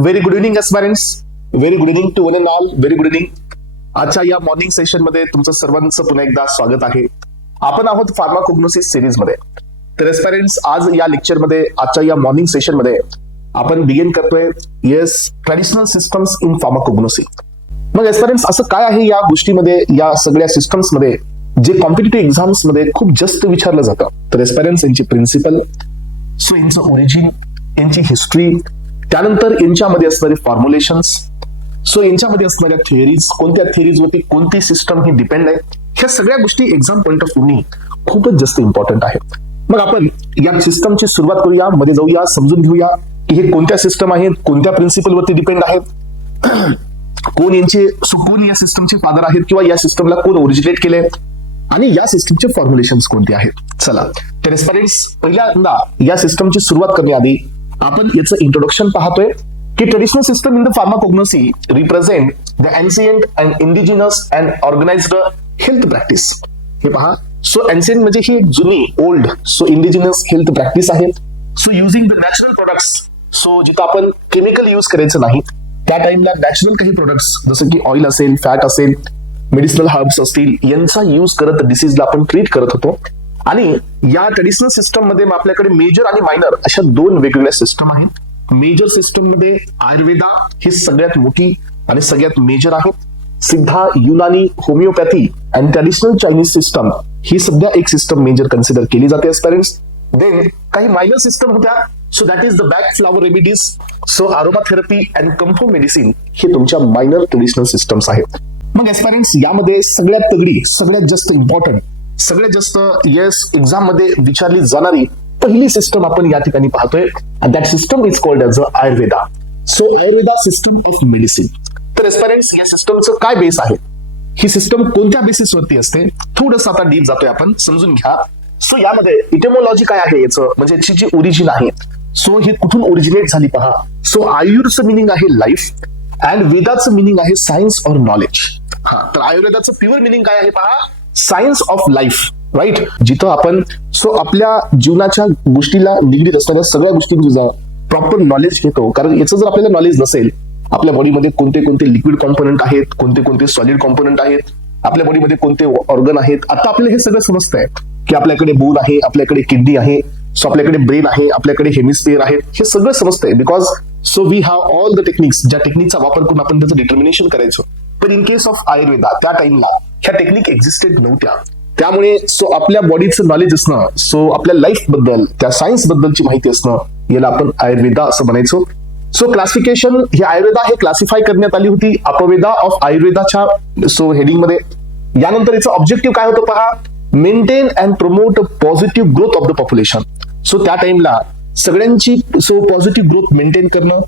Very good evening aspirants. Very good evening to one and all. Very good evening. आजच्या या morning session मध्ये तुमचं सर्वांचं पुन्हा एकदा स्वागत आहे. आपण आहोत फार्माकोग्नोसिस सिरीज मध्ये. तर एस्पायरंट्स, आज या लेक्चर मध्ये, आजच्या या मॉर्निंग सेशन मध्ये आपण बिगिन करतोय yes traditional systems in pharmacognosy. मग एस्पायरंट्स, असं काय आहे या गोष्टीमध्ये, या सगळ्या सिस्टम्स मध्ये जे कॉम्पिटिटिव्ह एक्झाम्स मध्ये खूप जास्त विचारलं जातं? तर एस्पायरंट्स, यांची प्रिन्सिपल, सो यांचं ओरिजिन, यांची हिस्ट्री, त्यानंतर यांच्यामध्ये असणारे फॉर्म्युलेशन्स, सो यांच्यामध्ये असणाऱ्या थिअरीज, कोणत्या थिअरीजवरती कोणती सिस्टम ही डिपेंड आहे, ह्या सगळ्या गोष्टी एक्झाम पॉईंट ऑफ व्ह्यूनी खूपच जास्त इम्पॉर्टंट आहेत. मग आपण या सिस्टमची सुरुवात करूया, मध्ये जाऊया, समजून घेऊया की हे कोणत्या सिस्टम आहेत, कोणत्या प्रिन्सिपलवरती डिपेंड आहेत, कोण यांचे, कोण या सिस्टमचे फादर आहेत, किंवा या सिस्टमला कोण ओरिजिनेट केले, आणि या सिस्टमचे फॉर्म्युलेशन्स कोणते आहेत. चला, तर एस्पायरंट्स, पहिल्यांदा या सिस्टमची सुरुवात करण्याआधी आपण याचं इंट्रोडक्शन पाहतोय की traditional system in the pharmacognosy represent the ancient and indigenous and organised health practice. हे पहा, सो एन्शियंट म्हणजे ही एक जुनी, old, so indigenous health practice आहे. So using the natural products, so जिथं आपण केमिकल यूज करायचं नाही, त्या टाइमला नॅचरल काही प्रोडक्ट्स जसं की ऑइल असेल, फॅट असेल, मेडिसिनल हर्ब्स असतील, यांचा यूज करत डिसीजला आपण ट्रीट करत होतो. आणि या ट्रेडिशनल सिस्टम मध्ये आपल्याकडे मेजर आणि मायनर अशा दोन वेगवेगळ्या सिस्टम आहेत. मेजर सिस्टम मध्ये आयुर्वेदा ही सगळ्यात मोठी आणि सगळ्यात मेजर आहे. Siddha, Unani, homeopathy and traditional Chinese system ही सध्या एक सिस्टम मेजर कन्सिडर केली जाते एस्पायरंट्स. देन काही मायनर सिस्टम होत्या, so that is the Bach flower remedies, so aroma therapy and Kampo medicine, हे तुमच्या मायनर ट्रेडिशनल सिस्टम्स आहेत. मग एस्पायरंट्स, यामध्ये सगळ्यात तगडी, सगळ्यात जास्त इम्पॉर्टंट, सगळ्यात जास्त येस एक्झाम मध्ये विचारली जाणारी पहिली सिस्टम आपण या ठिकाणी पाहतोय. That system is called as Ayurveda. So Ayurveda system of medicine. तर एस्पायरंट्स, या सिस्टमचं काय बेस आहे, ही सिस्टम कोणत्या बेसिसवरती असते, थोडंसं आता डीप जातोय आपण, समजून घ्या. सो यामध्ये इटिमोलॉजी काय आहे याचं, म्हणजे याची जी ओरिजिन आहे, सो ही कुठून ओरिजिनेट झाली पहा. सो आयुर्चं मिनिंग आहे लाईफ अँड वेदाचं मिनिंग आहे सायन्स ऑर नॉलेज. हा, तर आयुर्वेदाचं प्युअर मिनिंग काय आहे पहा, सायन्स ऑफ लाईफ, राईट. जिथं आपण सो आपल्या जीवनाच्या गोष्टीला निगडीत असणाऱ्या सगळ्या गोष्टींची प्रॉपर नॉलेज घेतो. कारण याचं जर आपल्याला नॉलेज नसेल, आपल्या बॉडीमध्ये कोणते कोणते लिक्विड कॉम्पोनंट आहेत, कोणते कोणते सॉलिड कॉम्पोनंट आहेत, आपल्या बॉडीमध्ये कोणते ऑर्गन आहेत, आता आपल्याला हे सगळं समजतंय की आपल्याकडे बोन आहे, आपल्याकडे किडनी आहे, सो आपल्याकडे ब्रेन आहे, आपल्याकडे हेमिस्फिअर आहेत, हे सगळं समजतंय because so we have all the techniques, ज्या टेक्निकचा वापर करून आपण त्याचं डिटर्मिनेशन करायचो. पण इन केस ऑफ आयुर्वेदा त्या टाइमला ह्या टेक्निक एक्झिस्टेड नव्हत्या. त्यामुळे सो आपल्या बॉडीचं नॉलेज असणं, सो आपल्या लाईफ बद्दल, त्या सायन्स बद्दलची माहिती असणं, याला आपण आयुर्वेदा असं म्हणायचो. सो क्लासिफिकेशन, हे आयुर्वेदा हे क्लासिफाय करण्यात आली होती अपवेदा ऑफ आयुर्वेदाच्या सो हेडिंग मध्ये. यानंतर याचं ऑब्जेक्टिव्ह काय होतं पहा, maintain and promote positive growth of the population. So त्या टाइमला सगळ्यांची सो पॉझिटिव्ह ग्रोथ मेंटेन करणं,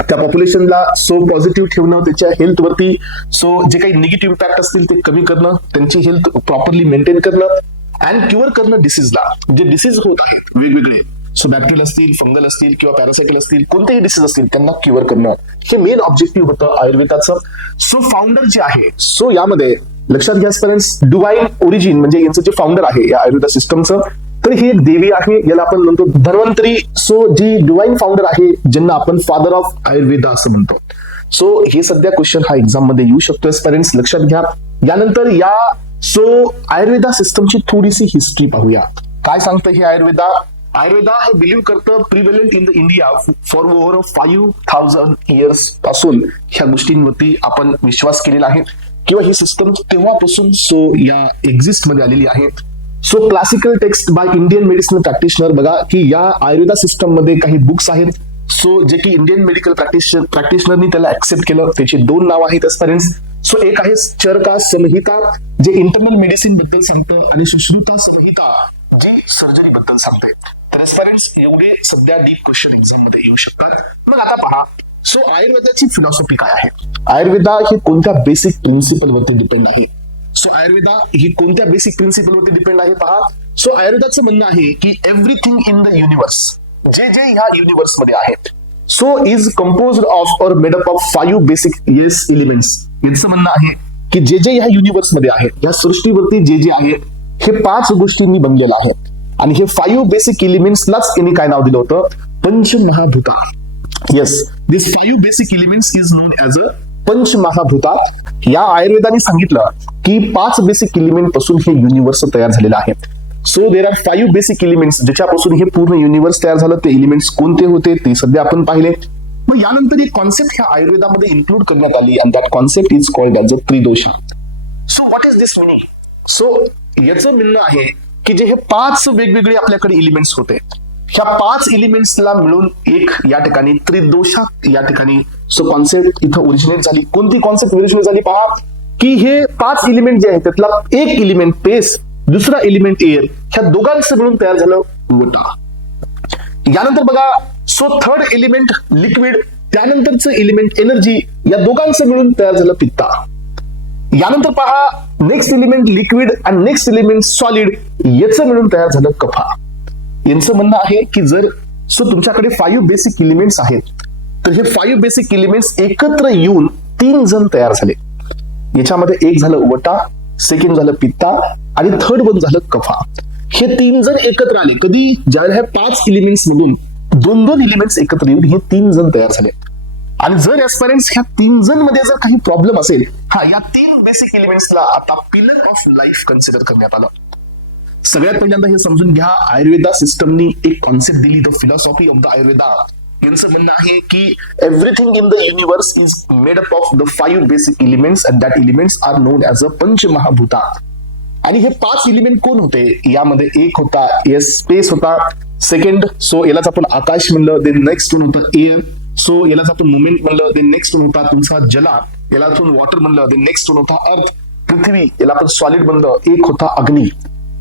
त्या पॉप्युलेशनला सो पॉझिटिव्ह ठेवणं, त्याच्या हेल्थवरती सो जे काही निगेटिव्ह इम्पॅक्ट असतील ते कमी करणं, त्यांची हेल्थ प्रॉपरली मेंटेन करणं, अँड क्युअर करणं डिसीजला. जे डिसीज होत आहेत वेगवेगळे, सो बॅक्टेरियल असतील, फंगल असतील, किंवा पॅरासायकल असतील, कोणतेही डिसीज असतील त्यांना क्युअर करणं, हे मेन ऑब्जेक्टिव्ह होतं आयुर्वेदाचं. सो फाउंडर जे आहे, सो यामध्ये लक्षात घ्या स्टुडंट्स, डिवाइन ओरिजिन म्हणजे यांचं जे फाउंडर आहे या आयुर्वेदा सिस्टमचं, तर ही एक देवी आहे, याला आपण म्हणतो धन्वंतरी. सो जी डिवाइन फाउंडर आहे, ज्यांना आपण फादर ऑफ आयुर्वेदा असं म्हणतो. सो हे सध्या क्वेश्चन हा एक्झाम मध्ये येऊ शकतो पेरेंट्स, लक्षात घ्या. यानंतर या सो आयुर्वेदा सिस्टमची थोडीशी हिस्ट्री पाहूया. काय सांगतं हे आयुर्वेदा? आयुर्वेदा हे बिलीव्ह करतं prevalent in the India for over 5000 years पासून ह्या गोष्टींवरती आपण विश्वास केलेला आहे, किंवा ही सिस्टम तेव्हापासून सो या एक्झिस्ट मध्ये आलेली आहे. So classical text by Indian medicinal practitioner, बघा की या आयुर्वेदा सिस्टम मध्ये काही बुक्स आहेत, सो जे की इंडियन मेडिकल प्रॅक्टिशनरनी त्याला ऍक्सेप्ट केलं. त्याची दोन नाव आहेत पेरेंट्स. सो एक आहे चरका संहिता, जे इंटरनल मेडिसिन बद्दल सांगतं, आणि सुश्रुता संहिता जी सर्जरी बद्दल सांगते. तर पेरेंट्स, एवढे सध्या डीप क्वेश्चन एक्झाम मध्ये येऊ शकतात. मग आता पहा, सो आयुर्वेदाची फिलॉसॉफी काय आहे, आयुर्वेदा ही कोणत्या बेसिक प्रिन्सिपल वरती डिपेंड आहे. सो आयुर्वेदा ही कोणत्या बेसिक प्रिन्सिपलवरती डिपेंड आहे पहा. सो आयुर्वेदाचं म्हणणं आहे की एव्हरीथिंग इन द युनिव्हर्स, जे जे ह्या युनिव्हर्स मध्ये आहेत, सो इज कंपोज्ड ऑफ और made up of 5 basic yes elements. यांचं म्हणणं आहे की जे जे ह्या युनिव्हर्स मध्ये आहेत, ह्या सृष्टीवरती जे जे आहे, हे 5 गोष्टींनी बनलेलं आहे. आणि हे 5 बेसिक एलिमेंट्सलाच यांनी काय नाव दिलं होतं, पंचमहाभूता. Yes, this 5 basic elements is known as a panchamahabhuta. या आयुर्वेदाने सांगितलं की 5 बेसिक एलिमेंट पासून हे युनिव्हर्स तयार झालेलं आहे. So there are 5 basic elements ज्याच्यापासून हे पूर्ण युनिव्हर्स तयार झालं. ते एलिमेंट्स कोणते होते ते सध्या आपण पाहिले. मग यानंतर एक कॉन्सेप्ट ह्या आयुर्वेदामध्ये इन्क्लूड करण्यात आली and that concept is called as a tridosha. So what is this meaning? So याचं म्हणणं आहे की जे हे 5 वेगवेगळे आपल्याकडे एलिमेंट्स होते, ह्या 5 एलिमेंट्सला मिळून एक या ठिकाणी त्रिदोषा या ठिकाणी सो कॉन्सेप्ट इथं ओरिजिनेट झाली. कोणती कॉन्सेप्ट ओरिजिनेट झाली पहा, की हे 5 एलिमेंट जे आहेत त्यातला एक एलिमेंट पेस, दुसरा एलिमेंट एअर, ह्या दोघांचं मिळून तयार झालं वटा. यानंतर बघा, सो थर्ड एलिमेंट लिक्विड, त्यानंतरचं एलिमेंट एनर्जी, या दोघांचं मिळून तयार झालं पित्ता. यानंतर पहा, नेक्स्ट एलिमेंट लिक्विड आणि नेक्स्ट एलिमेंट सॉलिड, याचं मिळून तयार झालं कफा. यांचं म्हणणं आहे की जर सो तुमच्याकडे 5 बेसिक एलिमेंट्स आहेत, तर हे 5 बेसिक एलिमेंट्स एकत्र येऊन 3 जण तयार झाले. याच्यामध्ये एक झालं वटा, सेकंड झालं पित्ता आणि थर्ड वन झालं कफा. हे 3 जण एकत्र आले कधी, ज्यावेळेला ह्या 5 एलिमेंट्स मधून 2-2 एलिमेंट्स एकत्र येऊन हे 3 जण तयार झाले. आणि जर एस्पायरंट्स ह्या 3 जण मध्ये जर काही प्रॉब्लेम असेल, या 3 बेसिक एलिमेंट्सला आता पिलर ऑफ लाईफ कन्सिडर करण्यात आलं. सगळ्यात पहिल्यांदा हे समजून घ्या, आयुर्वेदा सिस्टमनी एक कॉन्सेप्ट दिली, the philosophy of the Ayurveda. यांचं म्हणणं आहे की everything in the universe is made up of the 5 basic elements and that elements are known as a panchamahabhuta. आणि हे 5 एलिमेंट कोण होते? यामध्ये एक होता स्पेस होता, सेकंड सो यालाच आपण आकाश म्हणलं, देन नेक्स्ट वन होतं एअर, सो यालाच आपण मुवमेंट म्हणलं, देन नेक्स्ट वन होता तुमचा जला, याला आपण वॉटर म्हणलं, देन नेक्स्ट वन होता अर्थ पृथ्वी, याला आपण सॉलिड म्हणलं, एक होता अग्नी.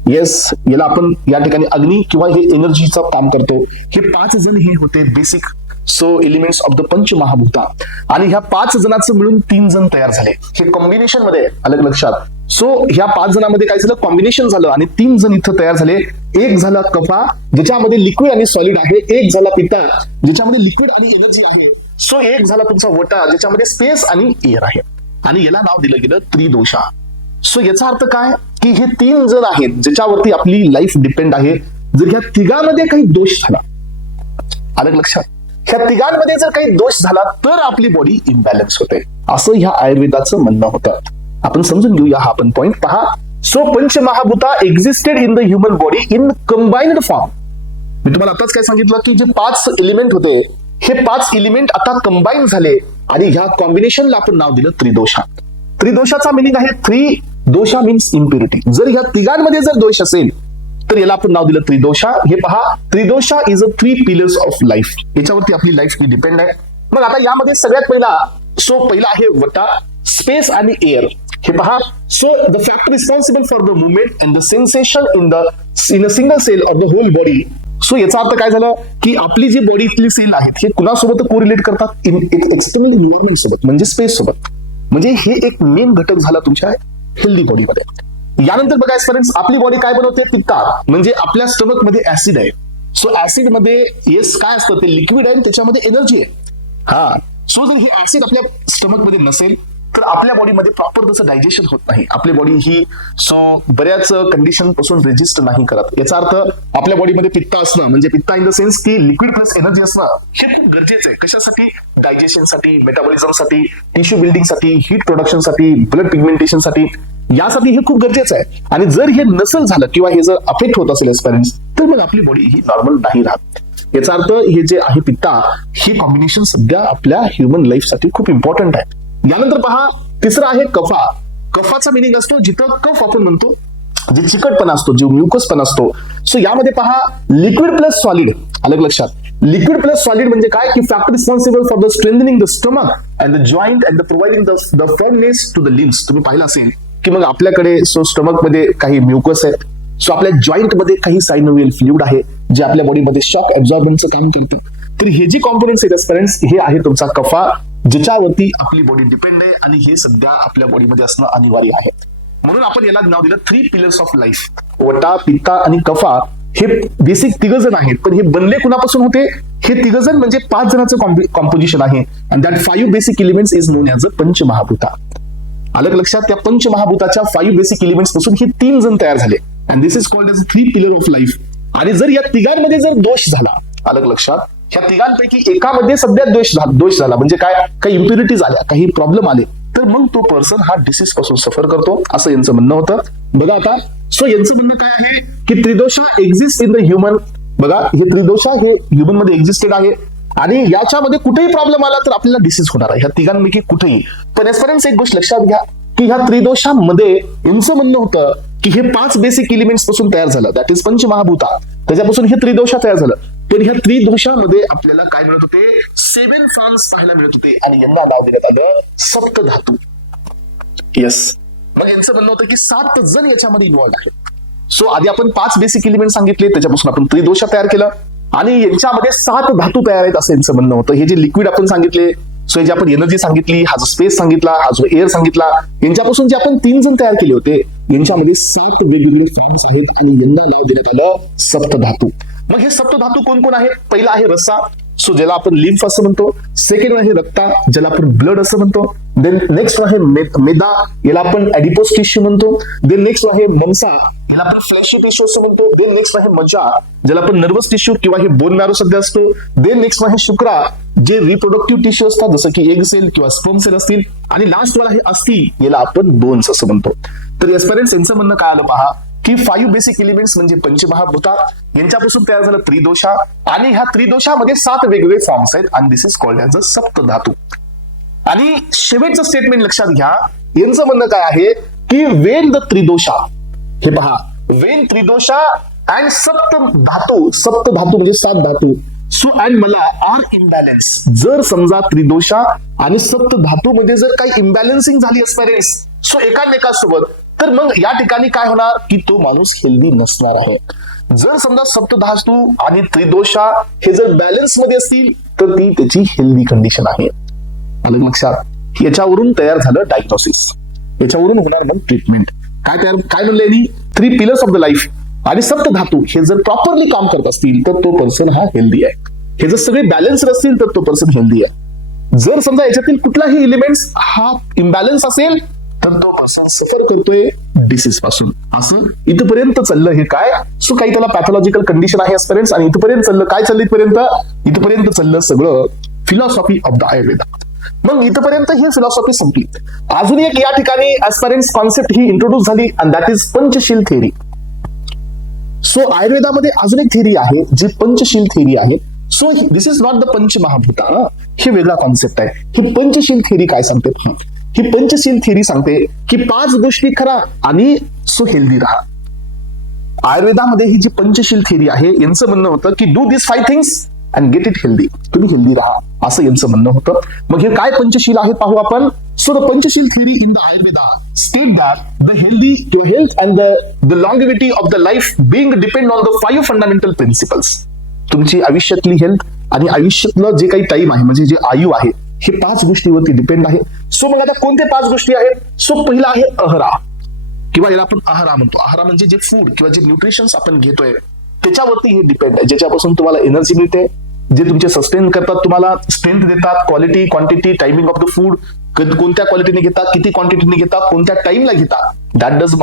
येस, याला आपण या ठिकाणी अग्नी किंवा हे एनर्जीचं काम करतो. हे 5 जण हे होते basic so elements of the panchamahabhuta. आणि ह्या 5 जणांचं मिळून 3 जण तयार झाले. हे कॉम्बिनेशन मध्ये अलग लक्षात. सो ह्या 5 जणांमध्ये काय झालं, कॉम्बिनेशन झालं आणि 3 जण इथं तयार झाले. एक झाला कफा ज्याच्यामध्ये लिक्विड आणि सॉलिड आहे, एक झाला पित्ता ज्याच्यामध्ये लिक्विड आणि एनर्जी आहे, सो एक झाला तुमचा वटा ज्याच्यामध्ये स्पेस आणि एअर आहे. आणि याला नाव दिलं गेलं त्रिदोषा. सो याचा अर्थ काय की हे 3 जण आहेत ज्याच्यावरती आपली लाईफ डिपेंड आहे. जर ह्या तिघांमध्ये काही दोष झाला, अलग लक्षात, ह्या तिघांमध्ये जर काही दोष झाला तर आपली बॉडी इम्बॅलन्स होते, असं ह्या आयुर्वेदाचं म्हणणं होतं. आपण समजून घेऊया हा आपण पॉइंट. पहा, so panchamahabhuta existed in the human body in combined form. मी तुम्हाला आताच काय सांगितलं की जे 5 एलिमेंट होते, हे 5 एलिमेंट आता कंबाईन झाले आणि ह्या कॉम्बिनेशनला आपण नाव दिलं त्रिदोषा. त्रिदोषाचा मिनिंग आहे 3 दोषा मीन्स इम्प्युरिटी. जर ह्या तिघांमध्ये जर दोष असेल तर याला आपण नाव दिलं त्रिदोषा. हे पहा, tridosha is a 3 pillars of life. याच्यावरती आपली लाईफ ही डिपेंड आहे. मग आता यामध्ये सगळ्यात पहिला आहे वटा, स्पेस आणि एअर. हे पहा, so the factor responsible for the movement and the sensation in a single cell of the whole body. सो याचा अर्थ काय झालं की आपली जी बॉडीतली सेल आहेत हे कुणासोबत कोरिलेट करतात, एक्सटर्नल एन्व्हायरमेंट सोबत म्हणजे स्पेस सोबत. म्हणजे हे एक मेन घटक झाला तुमच्या हेल्दी बॉडीमध्ये. यानंतर बघा फ्रेंड्स, आपली बॉडी काय बनवते, पित्ता. म्हणजे आपल्या स्टमक मध्ये ऍसिड आहे. सो ऍसिड मध्ये येस काय असतं, ते लिक्विड आहे, त्याच्यामध्ये एनर्जी आहे. सो जर हे ऍसिड आपल्या स्टमक मध्ये नसेल तर आपल्या बॉडीमध्ये प्रॉपर तसं डायजेशन होत नाही. आपली बॉडी ही सो बऱ्याच कंडिशन पासून रेजिस्ट नाही करत. याचा अर्थ आपल्या बॉडीमध्ये पित्त असणं, म्हणजे पित्ता इन द सेन्स की लिक्विड प्लस एनर्जी असणं, हे खूप गरजेचं आहे. कशासाठी? डायजेशनसाठी, मेटाबॉलिझमसाठी, टिश्यू बिल्डिंगसाठी, हीट प्रोडक्शनसाठी, ब्लड पिगमेंटेशनसाठी, यासाठी हे खूप गरजेचं आहे. आणि जर हे नसेल झालं किंवा हे जर अफेक्ट होत असेल एस्पेरेंट्स, तर मग आपली बॉडी ही नॉर्मल नाही राहत. याचा अर्थ हे जे आहे पित्ता, हे कॉम्बिनेशन सध्या आपल्या ह्युमन लाईफसाठी खूप इम्पॉर्टंट आहे. यानंतर पहा, तिसरा आहे कफा. कफाचा मिनिंग असतो जिथं कफ आपण म्हणतो, जे चिकटपणा असतो, जे म्युकसपणा असतो. सो यामध्ये पहा, लिक्विड प्लस सॉलिड, अलग लक्षात. लिक्विड प्लस सॉलिड म्हणजे काय की factor responsible for the strengthening the stomach and the joint and the providing the firmness to the limbs. तुम्ही पाहिलं असेल की मग आपल्याकडे सो स्टमक मध्ये काही म्युकस आहे, सो आपल्या जॉईंट मध्ये काही सायनोवियल फ्लुइड आहे जे आपल्या बॉडीमध्ये शॉक ऍब्झॉर्बन्सचं काम करतं. तर हे जे कॉम्पोनेंट्स आहेत फ्रेंड्स, हे आहे तुमचा कफा, ज्याच्यावरती आपली बॉडी डिपेंड आहे आणि हे सध्या आपल्या बॉडीमध्ये असणं अनिवार्य आहे. म्हणून आपण याला नाव दिलं 3 पिलर्स ऑफ लाईफ. वटा, पित्ता आणि कफा हे बेसिक 3 जण आहेत. पण हे बनले कुणापासून होते? हे 3 जण म्हणजे 5 जणांचं कॉम्पोजिशन आहे. And that 5 basic elements is known as a panchamahabhuta. अलग लक्षात, त्या पंचमहाभूताच्या 5 बेसिक एलिमेंट्स पासून हे 3 जण तयार झाले. And this is called as 3 pillar of life. आणि जर या तिघांमध्ये जर दोष झाला, अलग लक्षात, ह्या तिघांपैकी एकामध्ये सध्या दोष झाला, म्हणजे काय, काही इम्प्युरिटी झाल्या, काही प्रॉब्लेम आले, तर मग तो पर्सन हा डिसीज पासून सफर करतो, असं यांचं म्हणणं होतं. बघा आता, सो यांचं म्हणणं काय आहे की त्रिदोषा एक्झिस्ट इन द ह्युमन. बघा, हे त्रिदोषा हे ह्युमन मध्ये एक्झिस्टेड आहे आणि याच्यामध्ये कुठेही प्रॉब्लेम आला तर आपल्याला डिसीज होणार आहे, ह्या तिघांपैकी कुठेही. पण एस्परन्स एक गोष्ट लक्षात घ्या की ह्या त्रिदोषामध्ये यांचं म्हणणं होतं की हे 5 बेसिक एलिमेंट्स पासून तयार झालं, दॅट इज पंचमहाभूता, त्याच्यापासून हे त्रिदोषा तयार झालं. पण ह्या त्रिदोषामध्ये आपल्याला काय मिळत होते, 7 फॉर्म्स पाहायला मिळत होते आणि यांना नाव देण्यात आलं सप्तधातू. येस, मग यांचं म्हणणं होतं की 7 जण याच्यामध्ये इन्व्हॉल्व आहेत. सो आधी आपण 5 बेसिक एलिमेंट सांगितले, त्याच्यापासून आपण त्रिदोषा तयार केलं आणि यांच्यामध्ये 7 धातू तयार आहेत असं यांचं म्हणणं होतं. हे जे लिक्विड आपण सांगितले, सो जे आपण एनर्जी सांगितली, हा जो स्पेस सांगितला, हा जो एअर सांगितला, यांच्यापासून जे आपण 3 जण तयार केले होते, यांच्यामध्ये 7 वेगवेगळे फॉर्म्स आहेत आणि यांना नाव देण्यात आलं सप्तधातू. मग हे सप्तधातू कोण कोण आहेत? पहिला आहे रसा, सो ज्याला आपण लिम्फ असं म्हणतो. सेकंड आहे रक्ता, ज्याला आपण ब्लड असं म्हणतो. देन नेक्स्ट आहे मेदा, याला आपण ऍडिपोस टिश्यू म्हणतो. देन नेक्स्ट आहे मंसा, याला आपण फ्लॅशी टिश्यू असं म्हणतो. देन नेक्स्ट आहे मज्जा, ज्याला आपण नर्वस टिश्यू किंवा हे बोन मॅरो सध्या असतो. देन नेक्स्ट आहे शुक्रा, जे रिप्रोडक्टिव्ह टिश्यू असतात, जसं की एग सेल किंवा स्पर्म सेल असतील. आणि लास्ट वाला आहे अस्थि, याला आपण बोन्स असं म्हणतो. तर एस्पेरेंट्स यांचं म्हणणं काय आलं पहा की 5 बेसिक एलिमेंट्स म्हणजे पंचमहाभूता, यांच्यापासून तयार झालं त्रिदोषा आणि ह्या त्रिदोषामध्ये 7 वेगवेगळे फॉर्म्स आहेत आणि दिस इज कॉल्ड ॲज अ सप्तधातू. आणि शेवटचं स्टेटमेंट लक्षात घ्या, यांचं म्हणणं काय आहे की वेन द त्रिदोषा, हे पहा, वेन त्रिदोषा अँड सप्तधातू म्हणजे 7 धातू, सो अँड मला आर इम्बॅलन्स, जर समजा त्रिदोषा आणि सप्तधातू मध्ये जर काही इम्बॅलन्सिंग झाली एस्पेरेंट्स, सो एकामेकांसोबत, तर मग या ठिकाणी काय होणार की तो माणूस हेल्दी नसणार आहे. जर समजा सप्तधातू आणि त्रिदोषा हे जर बॅलन्स मध्ये असतील तर ती त्याची हेल्दी कंडिशन आहे. आलं लक्षात? याच्यावरून तयार झालं डायग्नोसिस, याच्यावरून होणार मग ट्रीटमेंट. काय म्हणले, 3 पिलर्स ऑफ द लाईफ आणि सप्तधातू हे जर प्रॉपरली काम करत असतील तर तो पर्सन हा हेल्दी आहे. हे जर सगळे बॅलन्स असतील तर तो पर्सन हेल्दी आहे. जर समजा याच्यातील कुठलाही एलिमेंट्स हा इम्बॅलन्स असेल तर तो पर्सन सफर करतोय डिसीज पासून. असं इथपर्यंत चाललं हे काय, सो काही त्याला पॅथॉलॉजिकल कंडिशन आहे एस्पेरेंट्स. आणि इथपर्यंत चाललं काय, चाललं इथपर्यंत चाललं सगळं फिलॉसॉफी ऑफ द आयुर्वेदा. मग इथपर्यंत ही फिलॉसॉफी संपली. अजून एक या ठिकाणी एस्पेरेंट्स कॉन्सेप्ट ही इंट्रोड्यूस झाली आणि that is panchsheel theory. So आयुर्वेदामध्ये अजून एक थेअरी आहे जी पंचशील थेअरी आहे. So this is not the panchamahabhuta, हे वेगळा कॉन्सेप्ट आहे. ही पंचशील थेअरी काय सांगते, ही पंचशील थेअरी सांगते की 5 गोष्टी करा आणि सो हेल्दी राहा. आयुर्वेदामध्ये ही जी पंचशील थेअरी आहे, यांचं म्हणणं होतं की do this 5 things and get it healthy, तुम्ही हेल्दी राहा, असं यांचं म्हणणं होतं. मग हे काय पंचशील आहेत पाहू आपण. So the panchsheel theory in the Ayurveda state that the healthy किंवा health and the longevity of the life being depend on the 5 fundamental principles. तुमची आयुष्यातली हेल्थ आणि आयुष्यातलं जे काही टाइम आहे, म्हणजे जे आयु आहे, हे 5 गोष्टीवरती डिपेंड आहे. सो मग आता कोणते 5 गोष्टी आहेत? सो पहिला आहे अहरा, किंवा याला आपण आहारा म्हणतो. आहारा म्हणजे जे फूड किंवा जे न्यूट्रिशन्स आपण घेतोय त्याच्यावरती हे डिपेंड आहे, ज्याच्यापासून तुम्हाला एनर्जी मिळते, जे तुमचे सस्टेन करतात, तुम्हाला स्ट्रेंथ देतात, quality, quantity, timing of the food, कोणत्या क्वालिटीने घेतात, किती क्वांटिटीने घेतात, कोणत्या टाइमला घेतात, that also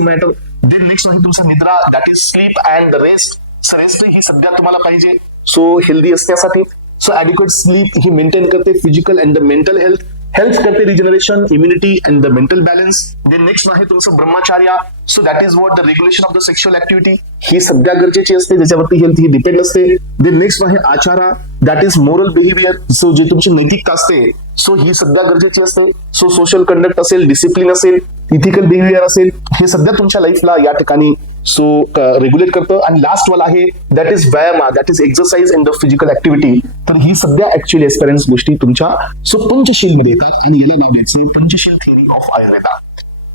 matter. Then next आहे तुमचं निद्रा, that is sleep and rest. Rest ही सध्या तुम्हाला पाहिजे सो हेल्दी असण्यासाठी. सो ॲडिक्वेट स्लीप ही मेंटेन करते physical and the mental health, health करते regeneration, immunity and the mental balance. Then next आहे तुमचं ब्रह्मचार्य, so that is what the regulation of the sexual activity, ही सध्या गरजेची असते, ज्याच्यावरती हेल्थ ही डिपेंड असते. देन नेक्स्ट आहे आचारा, that is moral behaviour, so जे तुमची नैतिकता असते, सो ही सध्या गरजेची असते. सो सोशल कंडक्ट असेल, डिसिप्लिन असेल, इथिकल बिहेवियर असेल, हे सध्या तुमच्या लाईफला या ठिकाणी सो रेग्युलेट करतं. आणि लास्ट वाला आहे दॅट इज व्यायामा, that is exercise in the physical activity. तर ही सध्या ऍक्च्युअली एक्सपिरियन्स गोष्टी तुमच्या सो पंचशील मध्ये येतात आणि याला नाव द्यायचं पंचशील थेअरी ऑफ आयुर्वेदा.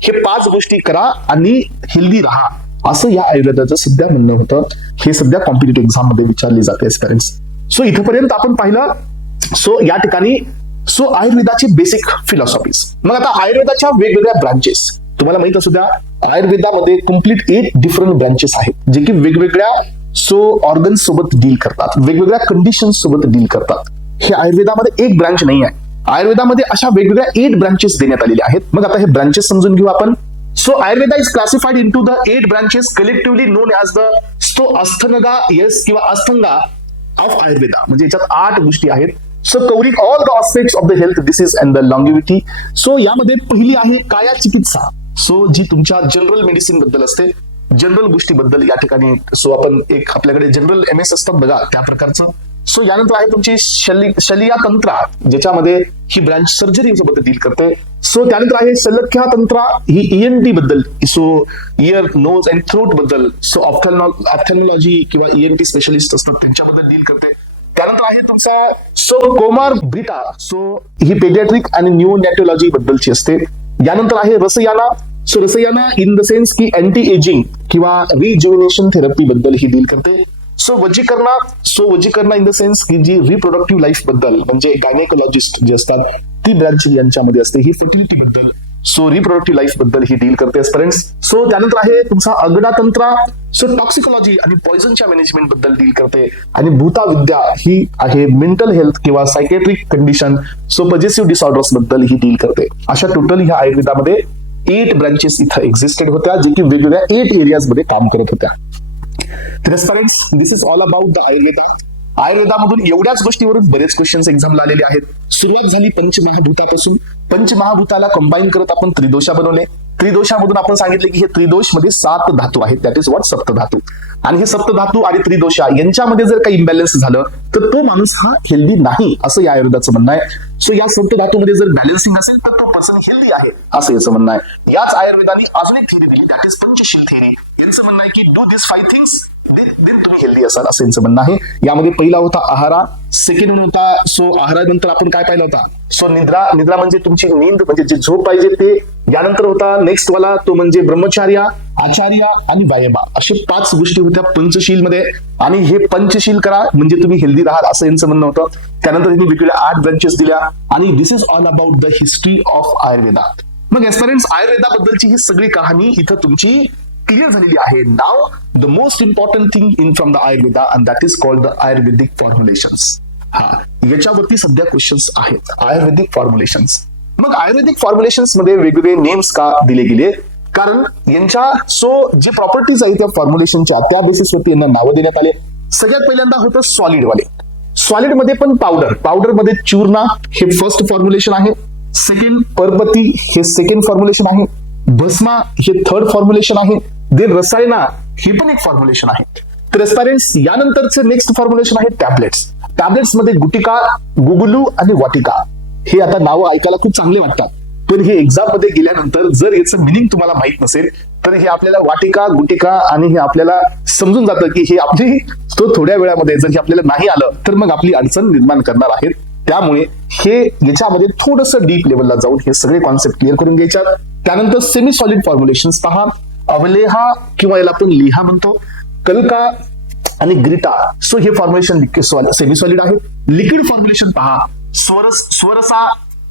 हे 5 गोष्टी करा आणि हेल्दी राहा, असं या आयुर्वेदाचं सध्या म्हणणं होतं. हे सध्या कॉम्पिटेटिव्ह एक्झाम मध्ये विचारले जाते एक्सपिरियन्स. सो इथपर्यंत आपण पाहिलं. सो या ठिकाणी सो आयुर्वेदाची बेसिक फिलॉसॉफीज. मग आता आयुर्वेदाच्या वेगवेगळ्या ब्रांचेस तुम्हाला माहित असू द्या. आयुर्वेदामध्ये कम्प्लीट 8 डिफरंट ब्रांचेस आहेत, जे की वेगवेगळ्या सो ऑर्गन्स सोबत डील करतात, वेगवेगळ्या कंडिशन सोबत डील करतात. हे आयुर्वेदामध्ये एक ब्रांच नाही आहे. आयुर्वेदामध्ये अशा वेगवेगळ्या 8 ब्रांचेस देण्यात आलेल्या आहेत. मग आता हे ब्रांचेस समजून घेऊ आपण. So Ayurveda is classified into the 8 branches collectively known as the ashtanga, yes, किंवा अस्थंगा, ऑफ आयुर्वेदा, म्हणजे याच्यात 8 गोष्टी आहेत. So covering all the aspects of the health disease and the longevity. So यामध्ये पहिली आहे काया चिकित्सा. सो जी तुमच्या जनरल मेडिसिन बद्दल असते, जनरल गोष्टीबद्दल या ठिकाणी. सो आपण एक आपल्याकडे जनरल MS असतात बघा त्या प्रकारचं. सो यानंतर आहे तुमची शलिया तंत्रा, ज्याच्यामध्ये ही ब्रांच सर्जरी बद्दल डील करते. सो त्यानंतर आहे शल्यक्रिया तंत्रा, ही ENT बद्दल, so ear nose and throat बद्दल. सो ऑप्थॅल्मॉलॉजी किंवा ENT स्पेशलिस्ट असतात त्यांच्याबद्दल डील करते. त्यानंतर आहे तुमचा सो कोमार्बिटा, सो ही पेडियाट्रिक आणि न्यूरोनॅटॉलॉजी बद्दलची असते. यानंतर आहे रसयाना. सो रसयाना इन द सेन्स की अँटी एजिंग किंवा रिज्युनेशन थेरपी बद्दल ही डील करते. सो वजीकरणा इन द सेन्स की जी रिप्रोडक्टिव्ह लाईफ बद्दल, म्हणजे गायनेकोलॉजिस्ट जे असतात ती ब्रँच यांच्यामध्ये असते, ही फर्टिलिटी बद्दल, सो रिप्रोडक्टिव्ह लाईफ बद्दल ही डील करते फ्रेंड्स. सो त्यानंतर आहे तुमचा अगडातंत्रा, सो टॉक्सिकोलॉजी आणि पॉइझनच्या मॅनेजमेंट बद्दल डील करते. आणि भूताविद्या ही आहे मेंटल हेल्थ किंवा सायकेट्रिक कंडिशन, सो पॉझेसिव्ह डिसऑर्डर्स बद्दल ही डील करते. अशा टोटल ह्या आयुर्वेदामध्ये 8 ब्रांचेस इथं एक्झिस्टेड होत्या, जे की वेगवेगळ्या 8 एरियाज मध्ये काम करत होत्या. तर friends, this is all about the Ayurveda. आयुर्वेदामधून एवढ्याच गोष्टीवरून बरेच क्वेश्चन्स एक्झामला आलेले आहेत. सुरुवात झाली पंचमहाभूतापासून. पंचमहाभूताला कंबाईन करत आपण त्रिदोषा बनवले. त्रिदोषामधून आपण सांगितले की हे त्रिदोष मध्ये 7 धातू आहेत, दॅट इज व्हॉट सप्तधातू. आणि हे सप्तधातू आणि त्रिदोषा यांच्यामध्ये जर काही इम्बॅलन्स झालं तर तो माणूस हा हेल्दी नाही, असं या आयुर्वेदाचं म्हणणं आहे. सो या सप्तधातूमध्ये जर बॅलन्सिंग असेल तर तो पर्सन हेल्दी आहे, असं याचं म्हणणं आहे. याच आयुर्वेदाने अजून एक थिअरी दिली, दॅट इज पंचशील थिअरी. यांचं म्हणणं आहे की डू दिस 5 थिंग्स देन तुम्ही हेल्दी असाल, असं यांचं म्हणणं आहे. यामध्ये पहिला होता आहारा, सेकंड होता सो आहारानंतर आपण काय पाहिलं होता, सो निद्रा म्हणजे तुमची नींद, म्हणजे जे झोप पाहिजे ते. यानंतर होता नेक्स्ट वाला तो म्हणजे ब्रह्मचार्य, आचार्य आणि व्यायामा. असे 5 गोष्टी होत्या पंचशील मध्ये. आणि हे पंचशील करा म्हणजे तुम्ही हेल्दी राहाल, असं यांचं म्हणणं होतं. त्यानंतर त्यांनी वेगवेगळ्या 8 ब्रांचेस दिल्या. आणि this is all about the history of Ayurveda. मग एस्पिरंट्स, आयुर्वेदाबद्दलची ही सगळी कहाणी इथं तुमची क्लिअर झालेली आहे. Now the most important thing in from the Ayurveda and that is called the Ayurvedic formulations. याच्यावरती सध्या क्वेश्चन्स आहेत, आयुर्वेदिक फॉर्म्युलेशन्स. मग आयुर्वेदिक फॉर्म्युलेशन्स मध्ये वेगवेगळे नेम्स का दिले गेले, कारण यांच्या सो जे प्रॉपर्टीज आहेत त्या फॉर्म्युलेशनच्या त्या बेसिसवरती यांना नावं देण्यात आले. सगळ्यात पहिल्यांदा होतं सॉलिड वाले. सॉलिड मध्ये पण पावडर मध्ये चूर्णा हे फर्स्ट फॉर्म्युलेशन आहे. सेकंड पर्पती हे सेकंड फॉर्म्युलेशन आहे. भस्मा हे थर्ड फॉर्म्युलेशन आहे. देन रसायना हे पण एक फॉर्म्युलेशन आहे. तर एस्पिरंट्स, यानंतरचे नेक्स्ट फॉर्म्युलेशन आहे टॅब्लेट्स मध्ये गुटिका, गुगुलू आणि वाटिका. हे आता नावं ऐकायला खूप चांगले वाटतात, पण हे एक्झाम मध्ये गेल्यानंतर जर याचं मिनिंग तुम्हाला माहित नसेल तर हे आपल्याला वाटिका, गुटिका आणि हे आपल्याला समजून जातं की हे आपली तो थोड्या वेळामध्ये जर हे आपल्याला नाही आलं तर मग आपली अडचण निर्माण करणार आहेत. त्यामुळे हे याच्यामध्ये थोडंसं डीप लेवलला जाऊन हे सगळे कॉन्सेप्ट क्लिअर करून घ्यायच्यात. त्यानंतर सेमी सॉलिड फॉर्म्युलेशन पहा. अवलेहा किंवा याला आपण लिहा म्हणतो, कलका आणि ग्रिटा. सो हे फॉर्म्युलेशन सेमी सॉलिड आहे. लिक्विड फॉर्म्युलेशन पहा. स्वरसा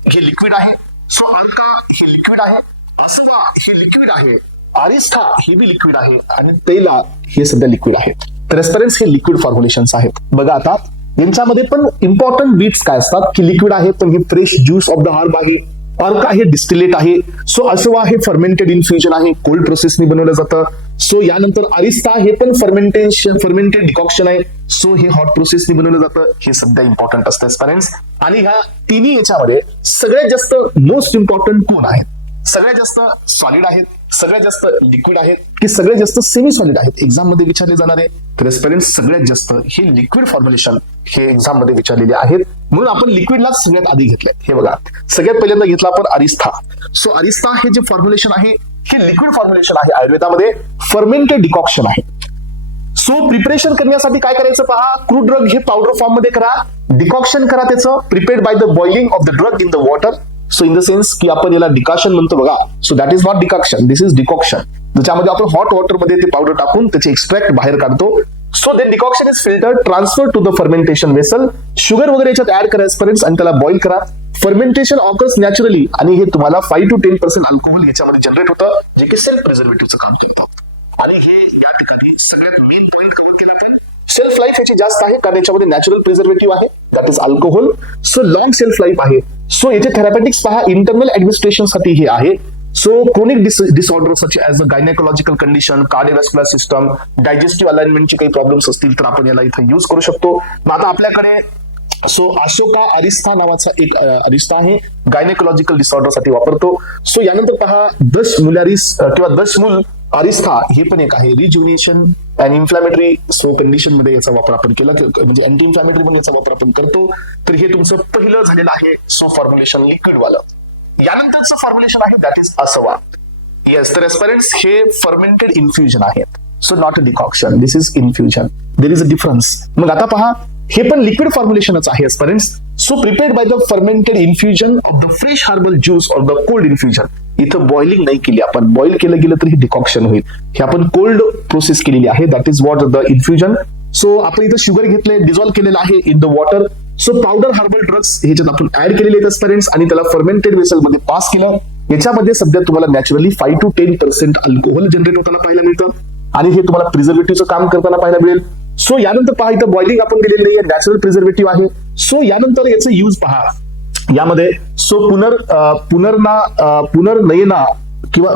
हे लिक्विड आहे. सो अर्का हे लिक्विड आहे. असवा हे लिक्विड आहे. आरिस्था हे बी लिक्विड आहे. आणि तैला हे सध्या लिक्विड आहे. तर एस्पिरंट्स, हे लिक्विड फॉर्म्युलेशन्स आहेत. बघा आता यांच्यामध्ये पण इम्पॉर्टंट बीट्स काय असतात की लिक्विड आहे पण हे fresh juice of the herb आहे. अर्का हे डिस्टिलेट आहे. सो असवा हे फर्मेंटेड इन्फ्युजन आहे, कोल्ड प्रोसेसनी बनवलं जातं. सो यानंतर अरिस्ता हे पण फर्मेंटेड डिकॉक्शन आहे. सो हे हॉट प्रोसेसनी बनवलं जातं. हे सध्या इम्पॉर्टंट असतं स्टुडंट्स. आणि ह्या तिन्ही याच्यामध्ये सगळ्यात जास्त मोस्ट इम्पॉर्टंट कोण आहेत, सगळ्यात जास्त सॉलिड आहेत, सगळ्यात जास्त लिक्विड आहेत की सगळ्यात जास्त सेमी सॉलिड आहेत एक्झाम मध्ये विचारले जाणारे. तर स्टुडंट्स, सगळ्यात जास्त हे लिक्विड फॉर्म्युलेशन हे एक्झाम मध्ये विचारलेले आहेत, म्हणून आपण लिक्विडला सगळ्यात आधी घेतलंय. हे बघा, सगळ्यात पहिल्यांदा घेतला आपण अरिस्था. सो अरिस्था हे जे फॉर्म्युलेशन आहे हे लिक्विड फॉर्म्युलेशन आहे. आयुर्वेदामध्ये फर्मेंटेड डिकॉक्शन आहे. सो प्रिपरेशन करण्यासाठी काय करायचं पहा, क्रूड ड्रग हे पावडर फॉर्म मध्ये करा, डिकॉक्शन करा त्याचं, prepared by the boiling of the drug in the water. So in the sense की आपण याला डिकॉक्शन म्हणतो बघा. So that is not decoction, this is decoction. ज्याच्यामध्ये आपण हॉट वॉटर मध्ये ते पावडर टाकून त्याचे एक्स्ट्रॅक्ट बाहेर काढतो. So then decoction is filtered, transfer to the fermentation vessel. Sugar वगैरे याच्यात ऍड करा स्टुडंट्स आणि त्याला बॉईल करा. फर्मेंटेशन ऑकर्स नॅचरली आणि हे तुम्हाला 5 to 10% अल्कोहोल याच्यामध्ये जनरेट होतं, जे की सेल्फ प्रिझर्वेटिव्हचं काम करतं. आणि हे या ठिकाणी सगळ्यात मेन पॉईंट कव्हर केला आपण. सेल्फ लाईफ याची जास्त आहे कारण याच्यामध्ये नॅचरल प्रिझर्वेटिव्ह आहे, that is alcohol. So long shelf life आहे. सो याचे थेरॅपेटिक्स पहा, इंटरनल ऍडमिनिस्ट्रेशन साठी हे आहे. So chronic disorder such as a gynaecological condition, cardiovascular system, digestive अलाइनमेंटचे काही प्रॉब्लेम्स असतील तर आपण याला इथं युज करू शकतो. मग आता आपल्याकडे सो अशोका अरिस्ता नावाचा एक अरिस्ता आहे, गायनेकोलॉजिकल डिसऑर्डर साठी वापरतो. सो यानंतर पहा दश मुलारिस किंवा दशमूल अरिस्ता हे पण एक आहे, रिज्युनेशन अँड इन्फ्लॅमेटरी सो कंडिशन मध्ये याचा वापर आपण केला, म्हणजे अँटी इन्फ्लॅमेटरी म्हणून याचा वापर आपण करतो. तर हे तुमचं पहिलं झालेलं आहे सो फॉर्म्युलेशन लिक्विड वालं. यानंतरचं फॉर्म्युलेशन आहे दॅट इज असवा. येस, तर एस्पिरंट्स हे फर्मेंटेड इन्फ्युजन आहे, so not a decoction, this is infusion, there is a difference. मग आता पहा हे पण लिक्विड फॉर्म्युलेशनच आहे aspirants. So prepared by the fermented infusion of the fresh herbal juice or the cold infusion. इथं बॉइलिंग नाही केली आपण, बॉईल केलं गेलं तर हे डिकॉक्शन होईल. हे आपण कोल्ड प्रोसेस केलेली आहे, that is what the infusion. So आपण इथं शुगर घेतले, डिझॉल्व्ह केलेलं आहे in the water. So powder herbal drugs ह्याच्यात आपण ऍड केलेले आहेत एस्पिरंट्स आणि त्याला फर्मेंटेड वेसल मध्ये पास केलं. याच्यामध्ये सध्या तुम्हाला नॅचरली 5 to 10% अल्कोहोल जनरेट होताना पाहायला मिळतं आणि हे तुम्हाला प्रिझर्वेटिव्हचं काम करताना पाहायला मिळेल. सो यानंतर पहा इथं बॉइलिंग आपण केलेलं नाहीये, नॅचरल प्रिझर्वेटिव्ह आहे. सो यानंतर याचं यूज पहा यामध्ये. सो पुनर्नयना किंवा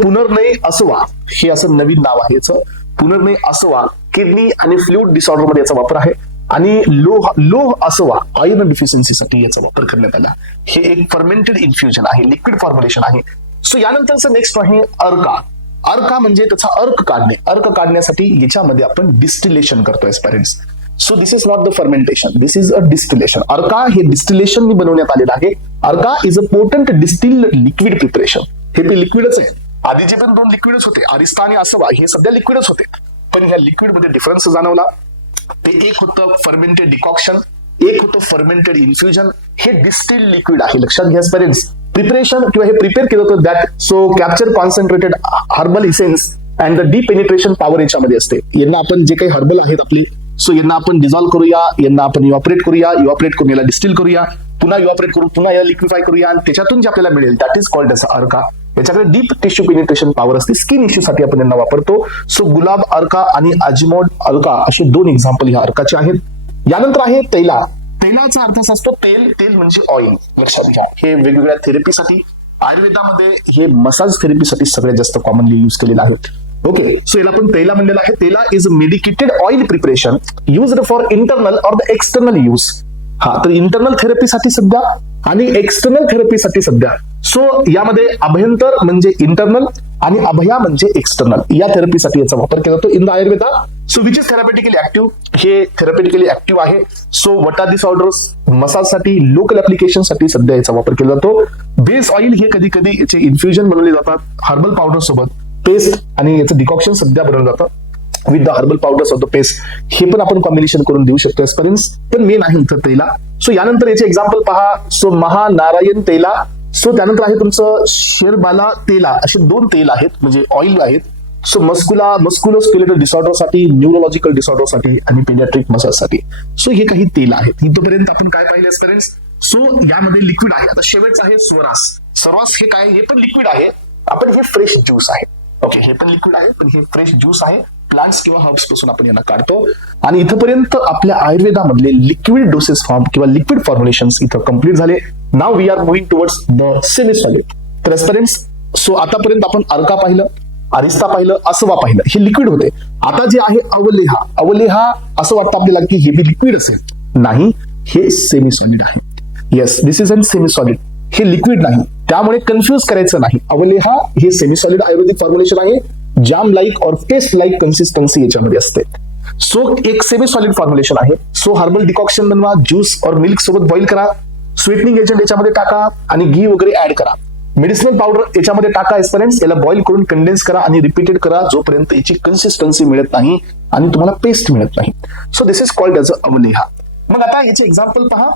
पुनर्नय असवा हे असं नवीन नाव आहे याचं, पुनर्नय असवा किडनी आणि फ्लूइड डिसऑर्डर मध्ये याचा वापर आहे. आणि लोह असवा आयर्न डिफिशियन्सीसाठी याचा वापर करण्यात आला. हे एक फर्मेंटेड इन्फ्युजन आहे, लिक्विड फॉर्म्युलेशन आहे. सो यानंतरचं नेक्स्ट आहे अर्का. अर्का म्हणजे त्याचा अर्क काढणे. अर्क काढण्यासाठी याच्यामध्ये आपण डिस्टिलेशन करतो aspirants. So this is not the fermentation, this is a distillation. अर्का हे डिस्टिलेशन बनवण्यात आलेलं आहे. Arka is a potent distilled liquid preparation. हे ते लिक्विडच आहे. आधीचे पण 2 लिक्विडच होते, अरिस्ता आणि असवा, हे सध्या लिक्विडच होते. पण ह्या लिक्विड मध्ये डिफरन्स जाणवला. ते एक होतं फर्मेंटेड डिकॉक्शन, एक होतं फर्मेंटेड इन्फ्युजन. हे डिस्टिल्ड लिक्विड आहे, लक्षात घ्या पेरेंट्स. प्रिपरेशन किंवा हे प्रिपेअर केलं होतं that so capture concentrated herbal essence and the deep penetration power याच्यामध्ये असते. यांना आपण जे काही हर्बल आहेत आपले, सो यांना आपण डिझॉल्व्ह करूया, यांना आपण इव्हॉपरेट करूया, इव्हॉपरेट करून याला डिस्टिल करूया, पुन्हा इव्हॉपरेट करू, पुन्हा याला लिक्विफाय करूया आणि त्याच्यातून जे आपल्याला मिळेल दॅट इज कॉल्ड एज अर्का. याच्याकडे डीप टिश्यू पेनिट्रेशन पॉवर असते, स्किन इश्यू साठी आपण यांना वापरतो. सो गुलाब अर्का आणि अजिमोड अर्का असे 2 एक्झाम्पल ह्या अर्काचे आहेत. यानंतर आहे तैला. तैलाचा अर्थ असा असतो तेल, तेल म्हणजे ऑइल, लक्षात घ्या. हे वेगवेगळ्या थेरपीसाठी, आयुर्वेदामध्ये हे मसाज थेरपीसाठी सगळ्यात जास्त कॉमनली युज केलेलं आहे. ओके, सो याला आपण तैला म्हणलेला आहे. Taila is a medicated oil preparation used for internal or the external use. हा, तर इंटरनल थेरपीसाठी सध्या आणि एक्सटर्नल थेरपीसाठी सध्या. सो यामध्ये अभ्यंतर म्हणजे इंटरनल आणि अभया म्हणजे एक्सटर्नल, या थेरपीसाठी याचा वापर केला जातो in the Ayurveda. So which is therapeutically active, हे थेरापेटिकली ऍक्टिव्ह आहे. सो वटा डिसऑर्डर्स, मसाजसाठी, लोकल ऍप्लिकेशन साठी सध्या याचा वापर केला जातो. बेस ऑइल हे कधी कधी याचे इन्फ्युजन बनवले जातात हर्बल पावडर सोबत, पेस्ट आणि याचं डिकॉक्शन सध्या बनवलं जातं with the herbal powders of the paste. हे पण आपण कॉम्बिनेशन करून देऊ शकतो एस्पिरंट्स, पण मेन आहे इथं तैला. सो यानंतर याचे एक्झाम्पल पहा. सो महानारायण तेला. सो त्यानंतर आहे तुमचं शेरबाला तेला. असे 2 तेल आहेत, म्हणजे ऑइल आहेत. सो मस्कुलोस्केलेटल डिसऑर्डर साठी, न्यूरोलॉजिकल डिसऑर्डर साठी आणि पेडियाट्रिक मसाज साठी. सो हे काही तेल आहेत. इथपर्यंत आपण काय पाहिले एस्पिरंट्स. सो यामध्ये लिक्विड आहे. आता शेवटचं आहे स्वरास. स्वरास हे काय, हे पण लिक्विड आहे, आपण हे फ्रेश ज्यूस आहे. ओके, हे पण लिक्विड आहे पण हे फ्रेश ज्यूस आहे. प्लांट्स किंवा हर्ब्स पासून आपण यांना काढतो. आणि इथपर्यंत आपल्या आयुर्वेदामधले लिक्विड डोसेस फॉर्म किंवा लिक्विड फॉर्म्युलेशन्स इथं कम्प्लीट झाले. Now we are moving towards the semi solid. तर एस्पिरंट्स, सो आतापर्यंत आपण अर्का पाहिलं, अरिस्ता पाहिलं, असवा पाहिलं, हे लिक्विड होते. आता जे आहे अवलेहा. अवलेहा असं वाटतं आपल्याला की हे बी लिक्विड असेल, नाही, हे सेमी सॉलिड आहे. Yes, this is an semi solid, हे लिक्विड नाही, त्यामुळे कन्फ्युज करायचं नाही. अवलेहा हे सेमी सॉलिड आयुर्वेदिक फॉर्म्युलेशन आहे. जाम लाईक और पेस्ट लाईक कन्सिस्टन्सी याच्यामध्ये असते. सो एक सेमी सॉलिड फॉर्म्युलेशन आहे. सो हर्बल डिकॉक्शन बनवा, ज्यूस और मिल्क सोबत बॉईल करा, स्वीटनिंग एजंट याच्यामध्ये टाका आणि घी वगैरे ऍड करा. मेडिसिनल पावडर याच्यामध्ये टाका एस्पिरंट्स, याला बॉईल करून कंडेन्स करा आणि रिपीटेड करा जोपर्यंत याची कन्सिस्टन्सी मिळत नाही आणि तुम्हाला पेस्ट मिळत नाही. So this is called as avaleha. मग आता याचे एक्झाम्पल पहा.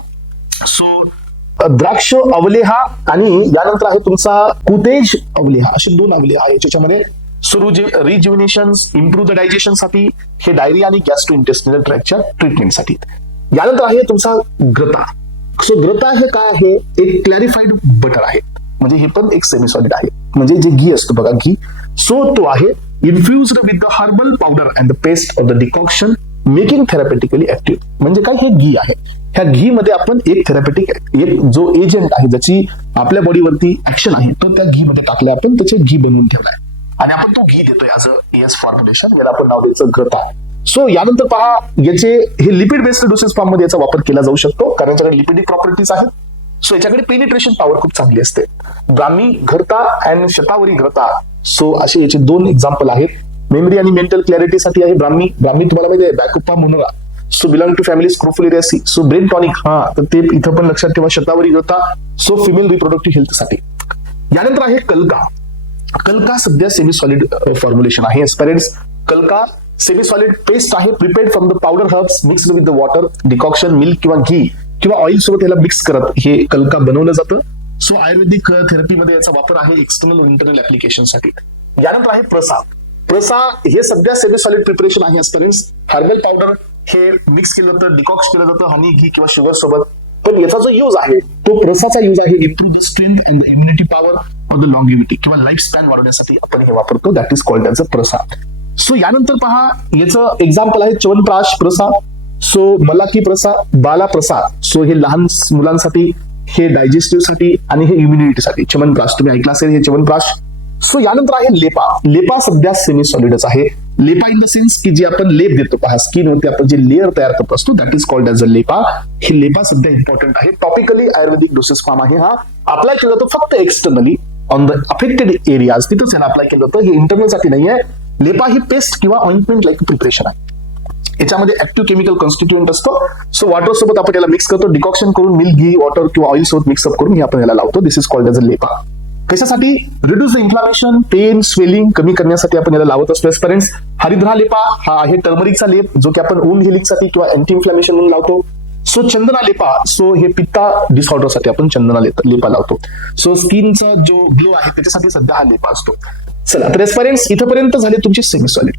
सो द्राक्ष अवलेहा आणि यानंतर आहे तुमचा कुतेज अवलेहा. असे 2 अवलेहा आहे याच्यामध्ये. सो रिज्युनेशन, इम्प्रूव्ह द डायजेशन साठी, हे डायरिया आणि गॅस्ट्रो इंटेस्टिनल ट्रॅक्टच्या ट्रीटमेंटसाठी. यानंतर आहे तुमचा ग्रता. सो ग्रता हे काय आहे, एक क्लॅरिफाईड बटर आहे, म्हणजे हे पण एक सेमी सॉलिड आहे, म्हणजे जे घी असतो बघा, घी. सो तो आहे infused with the herbal powder and the paste of the decoction making therapeutically active. म्हणजे काय, हे घी आहे. ह्या घी मध्ये आपण एक थेरॅपेटिक एक जो एजंट आहे ज्याची आपल्या बॉडीवरती ऍक्शन आहे तो त्या घी मध्ये टाकलाय आपण, त्याचे घी बनवून ठेवलाय आणि आपण तो घी देतोय ऍज अ एस फॉर्म्युलेशन, याला आपण नाव द्यायचं ग्रता. सो यानंतर पहा याचे हे लिपिड बेस्ड डोसेस फॉर्म मध्ये याचा वापर केला जाऊ शकतो कारण याच्याकडे लिपिडिक प्रॉपर्टीज आहेत. सो याच्याकडे पेनिट्रेशन पॉवर खूप चांगली असते. ब्राह्मी घरता अँड शतावरी घरता, सो असे याचे 2 एक्झाम्पल आहेत. मेमरी आणि मेंटल क्लॅरिटीसाठी आहे ब्राह्मी तुम्हाला माहिती आहे Bacopa monnieri, so belong to family Scrophulariaceae, so brain tonic तर ते इथं पण लक्षात ठेवा. शतावरी घरता सो फिमेल रिप्रोडक्टिव्ह हेल्थसाठी. यानंतर आहे कलका सध्या सेमी सॉलिड फॉर्म्युलेशन आहे. एस्पेरेंट्स कलका सेमी सॉलिड पेस्ट आहे, prepared from the powder herbs mixed with the water, decoction, milk किंवा घी किंवा ऑइल सोबत याला मिक्स करत हे कलका बनवलं जातं. सो आयुर्वेदिक थेरपीमध्ये याचा वापर आहे एक्सटर्नल व इंटरनल ऍप्लिकेशनसाठी. यानंतर आहे प्रसा हे सध्या सेमी सॉलिड प्रिपरेशन आहे. एस्पेरेंट्स हर्बल पावडर हे मिक्स केलं जातं, डिकॉक्स केलं जातं हनी, घी किंवा शुगर सोबत. पण याचा जो यूज आहे तो प्रसाचा यूज आहे improve the strength and the immunity power of the longevity किंवा लाईफ स्पॅन वाढवण्यासाठी आपण हे वापरतो. That is called as a prasha. सो यानंतर पहा याचं एक्झाम्पल आहे च्यवनप्राश प्रसा, सो मलाकी प्रसा, बाला प्रसा. सो हे लहान मुलांसाठी, हे डायजेस्टिव्ह साठी आणि हे इम्युनिटीसाठी च्यवनप्राश तुम्ही ऐकला असेल हे च्यवनप्राश. सो यानंतर आहे लेपा सध्या सेमी सॉलिडच आहे. लेपा इन द सेन्स की जे आपण लेप देतो पहा स्किन वरती आपण जे लेअर तयार करत असतो that is called as a Lepa. हे लेपा सध्या इम्पॉर्टंट आहे. टॉपिकली आयुर्वेदिक डोसेस फॉर्म आहे. हा अप्लाय केला जातो फक्त externally on the affected areas, तिथंच याला अप्लाय केलं जातं. हे इंटरनल साठी नाही आहे. लेपा ही पेस्ट किंवा ऑइंटमेंट लाईक प्रिपरेशन आहे. याच्यामध्ये ऍक्टिव्ह केमिकल कॉन्स्टिट्युएंट असतो. सो वॉटर सोबत आपण याला मिक्स करतो, डिकॉक्शन करून मिल्क, घी, वॉटर किंवा ऑइल सोबत मिक्सअप करून हे आपण याला लावतो. This is called as a lepa. कशासाठी? Reduce the inflammation, pain, swelling कमी करण्यासाठी आपण याला लावत असतो. एस्पेरेंट्स हरिद्रा लेपा हा आहे टर्मरिकचा लेप जो की आपण वुंड हिलिंग साठी किंवा अँटी इन्फ्लामेशन म्हणून लावतो. सो चंदना लेपा, सो हे पित्ता डिसऑर्डर साठी आपण चंदना लेपा लावतो. सो स्किनचा जो ग्लो आहे त्याच्यासाठी सध्या हा लेपा असतो. चला तर एस्पेरेंट्स इथपर्यंत झाले तुमचे सेमी सॉलिड.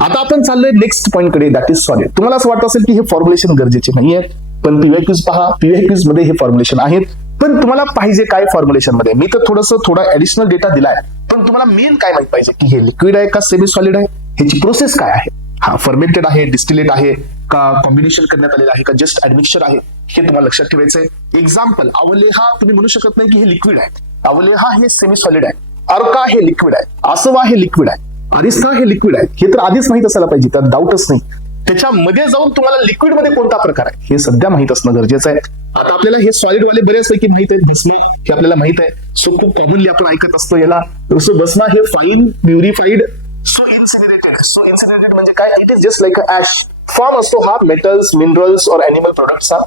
आता आपण चाललोय नेक्स्ट पॉईंट कडे दॅट इज सॉलिड. तुम्हाला असं वाटत असेल की हे फॉर्म्युलेशन गरजेचे नाहीये, पण पीवायक्यूज पहा, पीवायक्यूज मध्ये हे फॉर्म्युलेशन आहेत. पण तुम्हाला पाहिजे काय फॉर्म्युलेशन मध्ये? मी तर थोडा ऍडिशनल डेटा दिलाय, पण तुम्हाला मेन काय माहित पाहिजे की हे लिक्विड आहे का सेमी सॉलिड आहे, ह्याची प्रोसेस काय आहे, हा फर्मेंटेड आहे, डिस्टिलेट आहे का कॉम्बिनेशन करण्यात आलेलं आहे का जस्ट ऍडमिक्सचर आहे, हे तुम्हाला लक्षात ठेवायचंय. एक्झाम्पल अवलेहा तुम्ही म्हणू शकत नाही की हे लिक्विड आहे, अवलेहा हे सेमी सॉलिड आहे, अर्का हे लिक्विड आहे, आसवा हे लिक्विड आहे, अरिस्ता हे लिक्विड आहे. हे तर आधीच माहित असायला पाहिजे, त्यात डाऊटच नाही. त्याच्यामध्ये जाऊन तुम्हाला लिक्विड मध्ये कोणता प्रकार आहे हे सध्या माहित असणं गरजेचं आहे. आता आपल्याला हे सॉलिड वाले बऱ्याचपैकी माहित आहे, भस्म हे आपल्याला माहित आहे. सो खूप कॉमनली आपण ऐकत असतो याला. सो भस्म हे फाईन प्युरिफाईड सो इन्सिनरेटेड म्हणजे काय? It is just like a ash form असतो हा मेटल्स, मिनरल्स और एनिमल प्रोडक्ट्सचा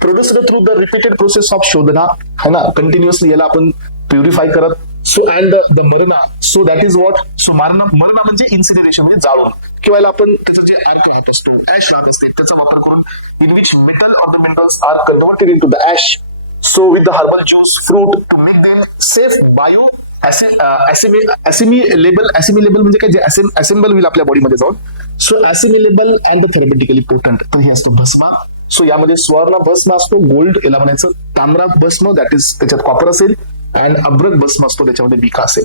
produced through the repeated process of shodhana है ना, कंटिन्युअसली याला आपण प्युरिफाय करत. So and the marana, so that is what, so marana म्हणजे इन्सिनरेशन म्हणजे जाळून किंवा आपण त्याचं जे ऍश राहत असतो, ऍश राहत असते त्याचा वापर करून in which metal of the minerals are converted into the ash. So with the herbal juice fruit to make them safe bio assimilable म्हणजे काय, जे असेंबल होईल आपल्या बॉडीमध्ये जाऊन. So assimilable and the therapeutically potent, तर हे असतो भस्म. सो यामध्ये स्वर्ण भस्म असतो, गोल्ड याला म्हणायचं, ताम्रा भस्म दॅट इज त्याच्यात कॉपर असेल, आणि अब्रक भस्म असतो त्याच्यामध्ये बिका असेल.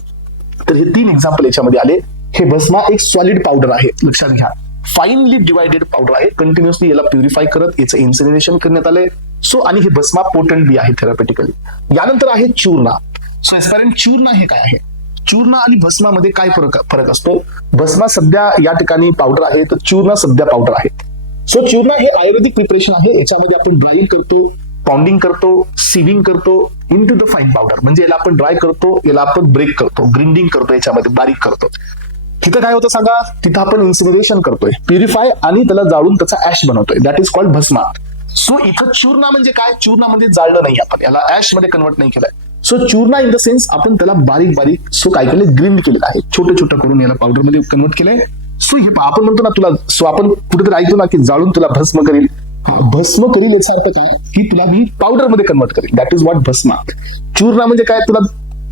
तर हे 3 एक्झाम्पल याच्यामध्ये आले. हे भस्मा एक सॉलिड पावडर आहे, लक्षात घ्या. फाईनली डिवायडेड पावडर आहे, कंटिन्युअसली याला प्युरिफाय करत याचं इन्सिनरेशन करण्यात आलंय. सो आणि हे भस्मा पोटंट बी आहे थेरपेटिकली. यानंतर आहे चूर्णा. सो एस्पेरेंट चूर्णा हे काय आहे? चूर्ण आणि भस्मामध्ये काय फरक असतो? भस्मा सध्या या ठिकाणी पावडर आहे, तर चूर्ण सध्या पावडर आहे. सो चूर्ण हे आयुर्वेदिक प्रिपरेशन आहे. याच्यामध्ये आपण ड्राईंग करतो, पाउंडिंग करतो, सिविंग करतो इनटू द फाईन पावडर. म्हणजे याला आपण ड्राय करतो, याला आपण ब्रेक करतो, ग्रिंडिंग करतो, याच्यामध्ये बारीक करतो. तिथं काय होतं सांगा? तिथं आपण इन्सिनरेशन करतोय, प्युरिफाय आणि त्याला जाळून त्याचा ऍश बनवतोय. That is called bhasma. So इथं चूर्ण म्हणजे काय? चूर्ण म्हणजे जाळलं नाही, आपण याला ऍश मध्ये कन्वर्ट नाही केलंय. सो चूर्ण इन द सेन्स आपण त्याला बारीक बारीक सो काय केलं, ग्रिंड केलेलं आहे, छोटं छोटं करून याला पावडर मध्ये कन्वर्ट केलंय. सो हे आपण म्हणतो ना तुला, सो आपण कुठेतरी ऐकतो ना की जाळून तुला भस्म करील. भस्म करील याचा अर्थ काय की तुला मी पावडर मध्ये कन्वर्ट करेल. That is what bhasma. चूर्ण म्हणजे काय? तुला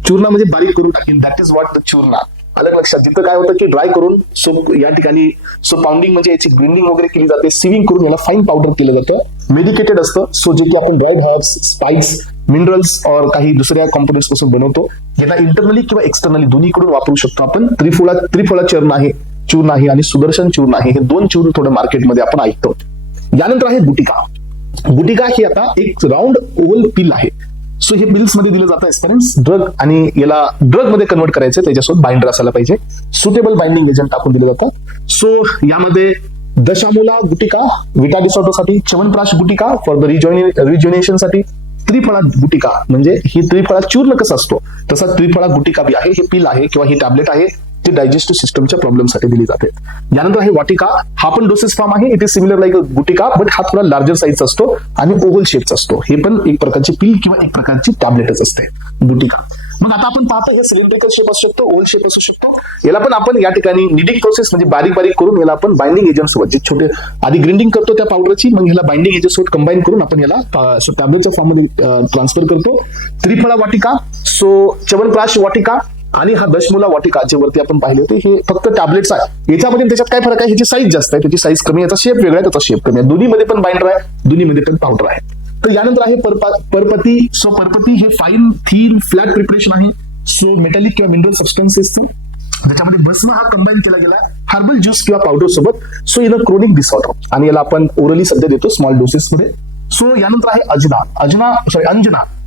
चूर्ण म्हणजे बारीक करून टाकेल. दॅट इज व्हॉट द चूर्ण. अलग लक्षात. जिथं काय होतं की ड्राय करून सो या ठिकाणी सो पाउंडिंग म्हणजे याची ग्रिंडिंग वगैरे केली जाते, सिविंग करून याला फाईन पावडर केलं जातं, मेडिकेटेड असतं. सो जे की आपण ड्राईड हर्ब्स, स्पाइस, मिनरल्स और काही दुसऱ्या कॉम्पोनेंट्स पासून बनवतो. याला इंटरनली किंवा एक्सटर्नली दोन्हीकडून वापरू शकतो आपण. त्रिफळा चूर्ण आहे आणि सुदर्शन चूर्ण आहे. हे 2 चूर्ण थोडं मार्केटमध्ये आपण ऐकतो. यानंतर आहे गुटिका. गुटिका ही आता एक राऊंड ओव्हल पिल आहे. सो हे पिल्स मध्ये दिलं जातं एस्पिरंट्स ड्रग, आणि याला ड्रग मध्ये कन्वर्ट करायचं, त्याच्यासोबत बाइंडर असायला पाहिजे, सुटेबल बाइंडिंग एजंट टाकून दिलं जातं. सो यामध्ये दशामूला गुटिका विटा डिसऑर्डरसाठी, च्यवनप्राश गुटिका फॉर द रिज्युनेशन साठी, त्रिफळा गुटिका म्हणजे ही त्रिफळा चूर्ण कसा असतो तसा त्रिफळा गुटिका बी आहे, हे पिल आहे किंवा ही टॅबलेट आहे, ती डायजेस्टिव्ह सिस्टमच्या प्रॉब्लेम साठी दिली जाते. यानंतर आहे वाटिका, हा पण डोसेस फॉर्म आहे, it is similar like gutika but हा थोडा लार्जर साईजचा असतो आणि ओव्हल शेपचा असतो. हे पण एक प्रकारची पिल किंवा एक प्रकारची टॅबलेटच असते गुटिका. मग आता आपण पाहतो हे सिलेंड्रिकल शेप असू शकतो, ओव्हल शेप असू शकतो. याला पण आपण या ठिकाणी निडिंग प्रोसेस म्हणजे बारीक बारीक करून याला आपण बाइंडिंग एजंट सोबत, जे छोटे आधी ग्रिंडिंग करतो त्या पावडरची, मग याला बाइंडिंग एजंट सोबत कंबाईन करून आपण याला टॅबलेटच्या फॉर्म मध्ये ट्रान्सफर करतो. त्रिफळा वाटिका, सो च्यवनप्राश वाटिका आणि हा दशमूला वाटिका जे वरती आपण पाहिले होते, हे फक्त टॅबलेट्स आहे. याच्यामध्ये त्याच्यात काय फरक आहे, ह्याची साईज जास्त आहे, त्याची साईज कमी, याचा शेप वेगळा आहे, त्याचा शेप कमी आहे. दोन्हीमध्ये पण बाइंडर आहे, दोन्हीमध्ये पण पावडर आहे. तर यानंतर आहे परपती. सो परपती हे फाईन थीन फ्लॅट प्रिपरेशन आहे, सो मेटॅलिक किंवा मिनरल सबस्टन्सेसचं, ज्याच्यामध्ये भस्म हा कंबाईन केला गेला हर्बल ज्यूस किंवा पावडर सोबत. So in a chronic disorder, आणि याला आपण ओरली सध्या देतो स्मॉल डोसेस मध्ये. सो यानंतर आहे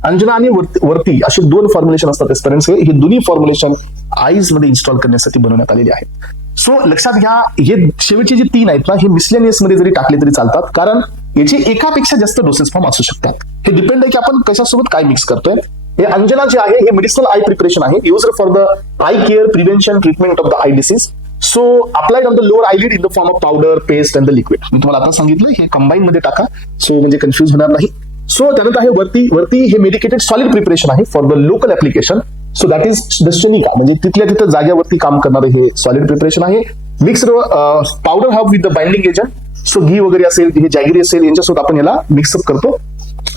अंजना आणि वर्ती असे दोन फॉर्म्युलेशन असतात एस्पिरंट्स. हे दोन्ही फॉर्म्युलेशन आईज मध्ये इन्स्टॉल करण्यासाठी बनवण्यात आलेले आहेत. सो लक्षात घ्या, हे शेवटचे जे 3 आहेत ना, हे मिसलेनियस मध्ये जरी टाकले तरी चालतात, कारण याचे एकापेक्षा जास्त डोसेस फॉर्म असू शकतात. हे डिपेंड आहे की आपण कशासोबत काय मिक्स करतोय. हे अंजना जे आहे हे मेडिसिनल आय प्रिपरेशन आहे, used for the eye care, prevention, treatment of the eye disease. So applied on the lower eyelid in the form of powder, paste and the liquid. मी तुम्हाला आता सांगितलं हे कंबाईन मध्ये टाका, सो म्हणजे confuse होणार नाही. सो त्यानंतर आहे वर्ती हे मेडिकेटेड सॉलिड प्रिपरेशन आहे for the local application. So that is the sonika, म्हणजे तिथल्या तिथं जाग्यावरती काम करणारे हे सॉलिड प्रिपरेशन आहे. Mixed powder herb with the binding agent, so ghee वगैरे असेल, हे जॅगरी असेल, यांच्यासोबत आपण याला मिक्सअप करतो,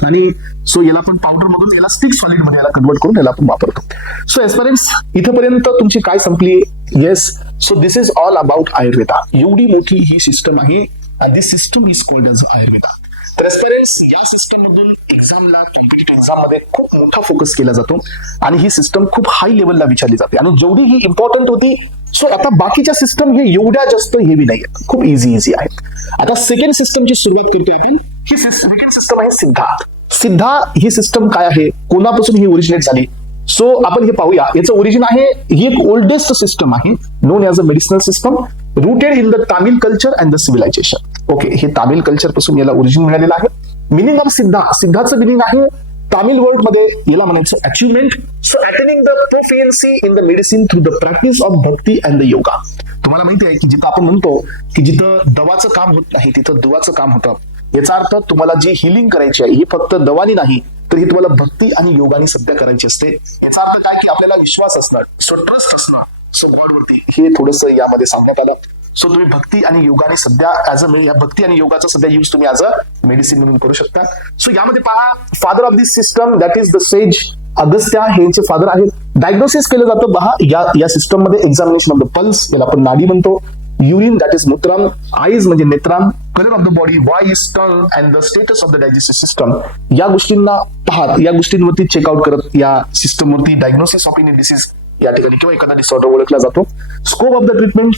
आणि सो याला आपण पावडर मधून याला स्टिक सॉलिड मध्ये याला कन्वर्ट करून याला आपण वापरतो. सो एस्पिरंट्स इथपर्यंत तुमची काय संपली? Yes, so this is all about Ayurveda. एवढी मोठी ही सिस्टम आहे, this system is called as Ayurveda. तर एस्पिरंट्स या सिस्टम मधून एक्झामला, कॉम्पिटिटिव्ह एक्झाम मध्ये खूप मोठा फोकस केला जातो, आणि ही सिस्टम खूप हाय लेवलला विचारली जाते, आणि जेवढी ही इम्पॉर्टंट होती, सो आता बाकीच्या सिस्टम हे एवढ्या जास्त हेवी नाही आहेत, खूप इझी आहेत. आता सेकंड सिस्टमची सुरुवात करतोय आपण. ही सेकंड सिस्टम आहे सिद्धा. सिद्धा ही सिस्टम काय आहे, कोणापासून ही ओरिजिनेट झाली? सो आपण हे पाहूया. याचं ओरिजिन आहे, ही एक ओल्डेस्ट सिस्टम आहे, known as a medicinal system, rooted in the Tamil culture and the civilization. Okay, हे तामिल कल्चर पासून याला ओरिजिन मिळालेलं आहे. मिनिंग ऑफ सिद्धा, सिद्धाचं मिनिंग आहे तामिल वर्ड मध्ये याला म्हणायचं achievement. So attaining the proficiency in the medicine through the practice of bhakti and the yoga. तुम्हाला माहिती आहे की जिथं आपण म्हणतो की जिथं दवाचं काम होत नाही तिथं दुवाचं काम होतं. याचा अर्थ तुम्हाला जी हिलिंग करायची आहे ही फक्त दवानी नाही, तर ही तुम्हाला भक्ती आणि योगाने सध्या करायची असते. याचा अर्थ काय की आपल्याला विश्वास असणार, सो ट्रस्ट असणार, सो गॉडवरती, हे थोडंसं यामध्ये सांगण्यात आलं. सो तुम्ही भक्ती आणि योगाने सध्या ऍज अ भक्ती आणि योगाचा सध्या यूज तुम्ही ऍज अ मेडिसिन म्हणून करू शकता. सो यामध्ये पहा, father of this system that is the sage Agastya, हे यांचे फादर आहेत. डायग्नोसिस केलं जातं पहा या सिस्टम मध्ये. एक्झामिनेशन ऑफ द पल्स, याला आपण नाडी म्हणतो. युरिन दॅट इज मूत्रम, आईज म्हणजे नेत्राम, colour of the body, voice, tongue and the status of the digestive system. या गोष्टींना पाहत, या गोष्टींवरती चेकआउट करत या सिस्टमवरती डायग्नोसिस ऑफ एनी डिसीज या ठिकाणी किंवा एखादा डिसऑर्डर ओळखला जातो. स्कोप ऑफ द ट्रीटमेंट,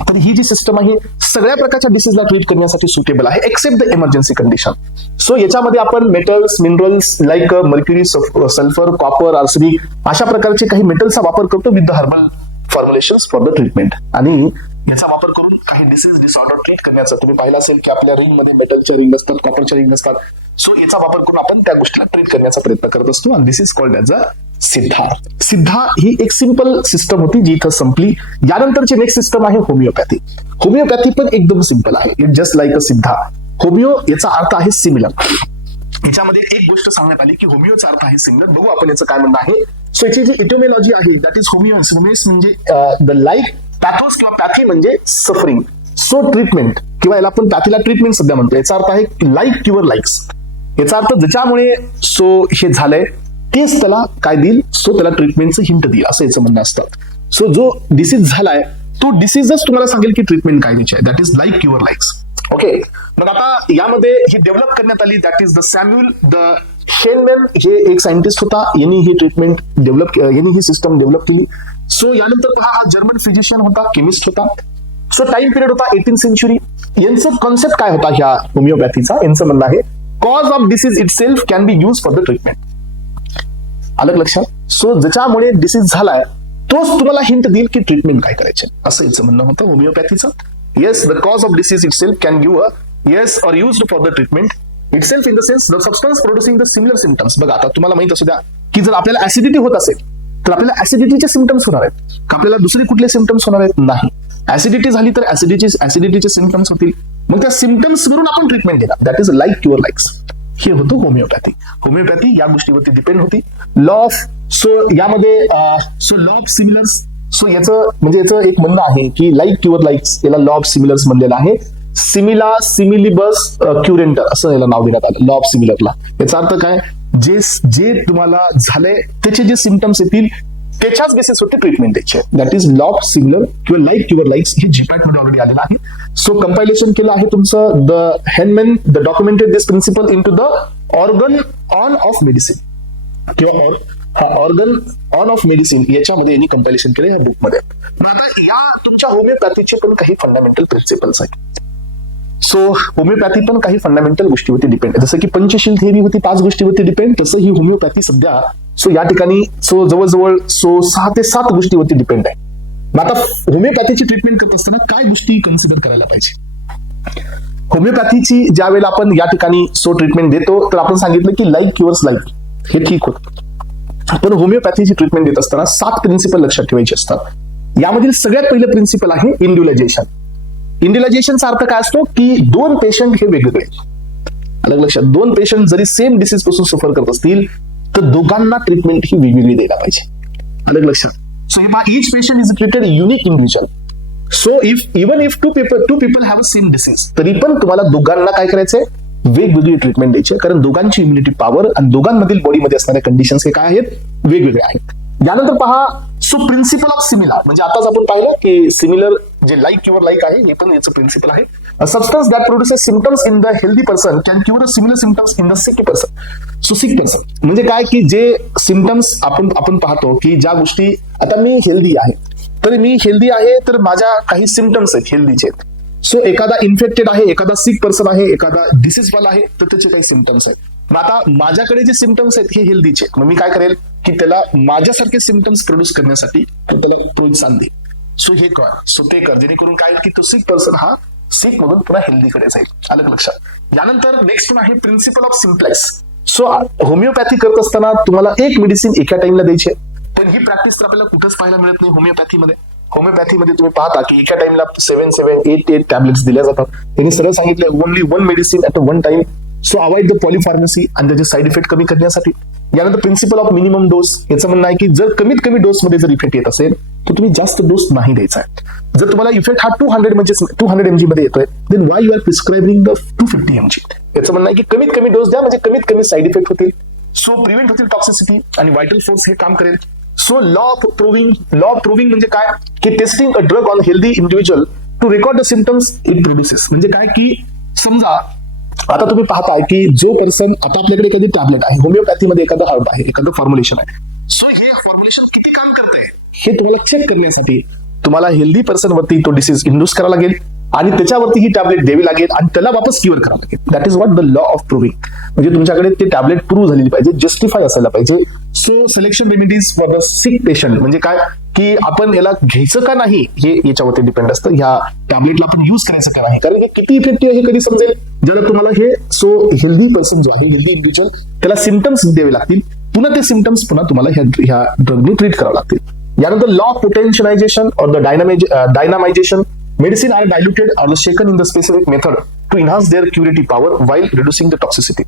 तर ही जी सिस्टम आहे सगळ्या प्रकारच्या डिसीजला ट्रीट करण्यासाठी सुटेबल आहे except the emergency condition. So याच्यामध्ये आपण metals, minerals like mercury, sulphur, copper, arsenic अशा प्रकारचे काही मेटल्सचा वापर करतो with the herbal formulations for the treatment. आणि याचा वापर करून काही डिसीज डिसऑर्डर ट्रीट करण्याचा, तुम्ही पाहिलं असेल की आपल्या रिंग मध्ये मेटलच्या रिंग असतात, कॉपरच्या रिंग असतात. सो याचा वापर करून आपण त्या गोष्टीला ट्रीट करण्याचा प्रयत्न करत असतो, आणि दिस इज कॉल्ड ॲज अ सिद्धा. सिद्धा ही एक सिंपल सिस्टम होती जी इथं संपली. यानंतरची नेक्स्ट सिस्टम आहे होमिओपॅथी. होमिओपॅथी पण एकदम सिंपल आहे, इट जस्ट लाईक अ सिद्धा. होमिओ याचा अर्थ आहे सिमिलर. याच्यामध्ये एक गोष्ट सांगण्यात आली की होमिओचा अर्थ आहे सिमिलर. बघू आपण याचं काय म्हणणं आहे. सो याची जी इटोमॉलॉजी आहे दॅट इज होमिओस. होमिओस म्हणजे द लाईक, पॅथोस किंवा पॅथी म्हणजे सफरिंग. सो ट्रीटमेंट किंवा याला आपण पॅथीला ट्रीटमेंट सध्या म्हणतो. याचा अर्थ आहे लाईक किंवा लाईक्स. याचा अर्थ ज्याच्यामुळे सो हे झालंय तेच त्याला काय देईल, सो त्याला ट्रीटमेंटचं हिंट देईल, असं याचं म्हणणं असतं. सो जो डिसीज झालाय तो डिसीजच तुम्हाला सांगेल की ट्रीटमेंट काय द्यायची आहे, दॅट इज लाईक किंवा लाईक्स. ओके, मग आता यामध्ये ही डेव्हलप करण्यात आली, that is the Samuel the Hahnemann, हे एक सायंटिस्ट होता, यांनी ही ट्रीटमेंट डेव्हलप, यांनी ही सिस्टम डेव्हलप केली. सो यानंतर पहा, हा जर्मन फिजिशियन होता, केमिस्ट होता. सो टाइम पिरियड होता 18th सेंचुरी. यांचं कॉन्सेप्ट काय होता ह्या होमिओपॅथीचा? यांचं म्हणणं आहे cause of disease itself can be use for the treatment. आलं लक्षात. सो ज्याच्यामुळे डिसीज झालाय तोच तुम्हाला हिंट देईल की ट्रीटमेंट काय करायचे, असं याचं म्हणणं होतं होमिओपॅथीचं. Yes, the cause of disease itself can give yes or used for the treatment itself in the sense the substance producing the similar symptoms. बघा आता तुम्हाला माहित असू द्या की जर आपल्याला ऍसिडिटी होत असेल तर आपल्याला ऍसिडिटीचे सिम्पटम्स होणार आहेत का आपल्याला दुसरे कुठले सिम्पटम्स होणार आहेत? नाही. ऍसिडिटी झाली तर ऍसिडिटीचे सिम्पटम्स होतील, मग त्या सिम्पटम्स वरून आपण ट्रीटमेंट देणार. That is like cure likes. हे होतं होमिओपॅथी. होमिओपॅथी या गोष्टीवरती डिपेंड होती. लॉ ऑफ सो यामध्ये लॉ ऑफ सिमिलर्स. सो याचं म्हणजे याचं एक म्हणणं आहे की लाईक क्युअर लाईक्स याला लॉ ऑफ सिमिलर्स म्हणलेलं आहे. सिमिला सिमिलिबस क्युरेंटर असं याला नाव देण्यात आलं लॉ ऑफ सिमिलरला. याचा अर्थ काय, जे तुम्हाला झालंय त्याचे जे सिम्पटम्स येतील त्याच्याच बेसिसवरती ट्रीटमेंट द्यायचे. That is law of similar किंवा लाईक क्युअर लाईक्स. हे जीपॅट मध्ये ऑलरेडी आलेलं आहे. सो कंपायलेशन केलं आहे तुमचं the Hahnemann the documented this principle into the Organon of medicine किंवा ऑर्गन ऑन ऑफ मेडिसिन याच्यामध्ये यांनी कंपायलेशन केलं या बुकमध्ये. मग आता या तुमच्या होमिओपॅथीचे पण काही फंडामेंटल प्रिन्सिपल्स आहेत. सो होमिओपॅथी पण काही फंडामेंटल गोष्टीवरती डिपेंड आहे. जसं की पंचशील थेरी होती 5 गोष्टीवरती डिपेंड, तसं ही होमिओपॅथी सध्या या ठिकाणी जवळजवळ 6 ते 7 गोष्टीवरती डिपेंड आहे. मग आता होमिओपॅथीची ट्रीटमेंट करत असताना काय गोष्टी कन्सिडर करायला पाहिजे? होमिओपॅथीची ज्या वेळेला आपण या ठिकाणी ट्रीटमेंट देतो तर आपण सांगितलं की लाईक क्युअर्स लाईक, हे ठीक होतं. पण होमिओपॅथीची ट्रीटमेंट देत असताना 7 प्रिन्सिपल लक्षात ठेवायचे असतात. यामधील सगळ्यात पहिलं प्रिन्सिपल आहे इंडिव्हिज्युअलायझेशन. इंडिव्हिज्युअलायझेशनचा अर्थ काय असतो की 2 पेशंट हे वेगवेगळे. अलग लक्षात, 2 पेशंट जरी सेम डिसीज पासून सफर करत असतील तर दोघांना ट्रीटमेंट ही वेगवेगळी द्यायला पाहिजे. अलग लक्षात. So each patient is treated unique individual. So if two people have a same disease, तरी पण तुम्हाला दोघांना काय करायचंय, वेगवेगळी ट्रीटमेंट द्यायची, कारण दोघांची इम्युनिटी पॉवर आणि दोघांमधील बॉडीमध्ये असणाऱ्या कंडिशन्स हे काय आहेत, वेगवेगळे आहेत. यानंतर पहा प्रिन्सिपल ऑफ सिमिलर, म्हणजे आताच आपण पाहिलं की सिमिलर जे लाईक किंवा लाईक आहे हे पण याचं प्रिन्सिपल आहे. Substance that produces symptoms in the healthy person can cure similar symptoms in the six person. So six person म्हणजे काय की जे सिम्पटम्स आपण पाहतो की ज्या गोष्टी, आता मी हेल्दी आहे तर माझ्या काही सिम्पटम्स आहेत हेल्दीचे. सो एखादा इन्फेक्टेड आहे, एखादा सिक पर्सन आहे, एखादा डिसीज वाला आहे तर त्याचे काही सिम्पटम्स आहेत. मग आता माझ्याकडे जे सिम्पटम्स आहेत हे हेल्दीचे, मग मी काय करेल की त्याला माझ्यासारखे सिम्पटम्स प्रोड्यूस करण्यासाठी त्याला प्रोत्साहन दे. सो हे कर, सो ते कर, जेणेकरून काय की तो सिक पर्सन हा सिक मधून पुन्हा हेल्दीकडे जाईल. अलग लक्षात. यानंतर नेक्स्ट आहे principle of simplex. So homeopathy करत असताना तुम्हाला एक मेडिसिन एका टाइमला द्यायची आहे, पण ही प्रॅक्टिस तर आपल्याला कुठंच पाहायला मिळत नाही होमिओपॅथीमध्ये. होमिओपॅथीमध्ये तुम्ही पाहता की एका टाइमला 7-8 टॅब्लेट्स दिल्या जातात. त्यांनी सरळ सांगितलं only 1 medicine at a 1 time. So avoid the polypharmacy आणि त्याचे साईड इफेक्ट कमी करण्यासाठी. यानंतर प्रिन्सिपल ऑफ मिनिमम डोस. याचं म्हणणं आहे की जर कमीत कमी डोस मध्ये जर इफेक्ट येत असेल तर तुम्ही जास्त डोस नाही द्यायचा आहे. जर तुम्हाला इफेक्ट हा 200 mg मध्ये येतोय then why you are prescribing the 250 mg. याचं म्हणणं आहे की कमीत कमी डोस द्या, म्हणजे कमीत कमी साईड इफेक्ट होतील, सो प्रिव्हेंट होतील टॉक्सिसिटी आणि व्हायटल फोर्स हे काम करेल. सो लॉ ऑफ प्रूव्हिंग म्हणजे काय की testing a drug on healthy individual to record the symptoms it produces. म्हणजे काय की समजा आता तुम्ही पाहताय की जो पर्सन, आता आपल्याकडे एखादी टॅबलेट आहे, होमिओपॅथीमध्ये एखादा हर्ब आहे, एखादं फॉर्म्युलेशन आहे. सो हे फॉर्म्युलेशन किती काम करत आहे हे तुम्हाला चेक करण्यासाठी तुम्हाला हेल्दी पर्सन वरती तो डिसीज इंड्यूस करावा लागेल आणि त्याच्यावरती ही टॅबलेट द्यावी लागेल आणि त्याला वापस क्युअर करावं लागेल. That is what the law of proving. म्हणजे तुमच्याकडे ते टॅबलेट प्रूव्ह झालेली पाहिजे, जस्टिफाय असायला पाहिजे. So selection remedies for the six patient म्हणजे काय की आपण याला घ्यायचं का नाही हे याच्यावरती डिपेंड असतं. ह्या टॅबलेटला आपण युज करायचं का नाही, कारण हे किती इफेक्टिव्ह आहे हे कधी समजेल ज्याला तुम्हाला हे हेल्दी पर्सन जो आहे, हेल्दी इंडिव्हिज्युअल, त्याला सिम्पटम्स द्यावे लागतील, पुन्हा ते सिम्पटम्स पुन्हा तुम्हाला ह्या ड्रगने ट्रीट करावं लागतील. यानंतर लॉ ऑफ पोटेन्शियलायझेशन और the dynamization. Medicine are diluted और shaken in the specific method to enhance their curative power while reducing the toxicity.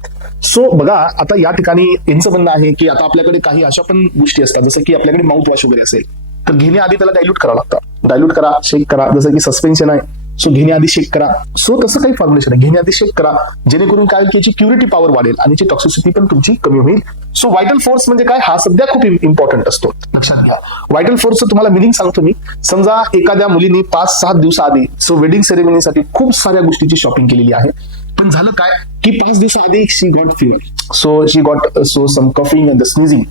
So बघा आता या ठिकाणी यांचं म्हणणं आहे की आता आपल्याकडे काही अशा पण गोष्टी असतात जसं की आपल्याकडे माउथ वॉश वगैरे असेल तर घेण्याआधी त्याला डायल्यूट करावं लागतं. डायल्यूट करा, शेक करा, जसं की सस्पेन्शन आहे सो घेण्याआधी शेक करा. सो तसं काही फॉर्म्युलेशन आहे, घेण्याआधी शेक करा, जेणेकरून काय की याची क्युरिटी पॉवर वाढेल आणि याची टॉक्सिसिटी पण तुमची कमी होईल. सो व्हायटल फोर्स म्हणजे काय, हा सध्या खूप इम्पॉर्टंट असतो, लक्षात घ्या. व्हायटल फोर्सचं तुम्हाला मिनिंग सांगतो मी. समजा एखाद्या मुलीने 5-7 दिवसाआधी वेडिंग सेरेमनीसाठी खूप साऱ्या गोष्टीची शॉपिंग केलेली आहे, पण झालं काय की 5 दिवसाआधी she got fever, so she got some coughing and the sneezing.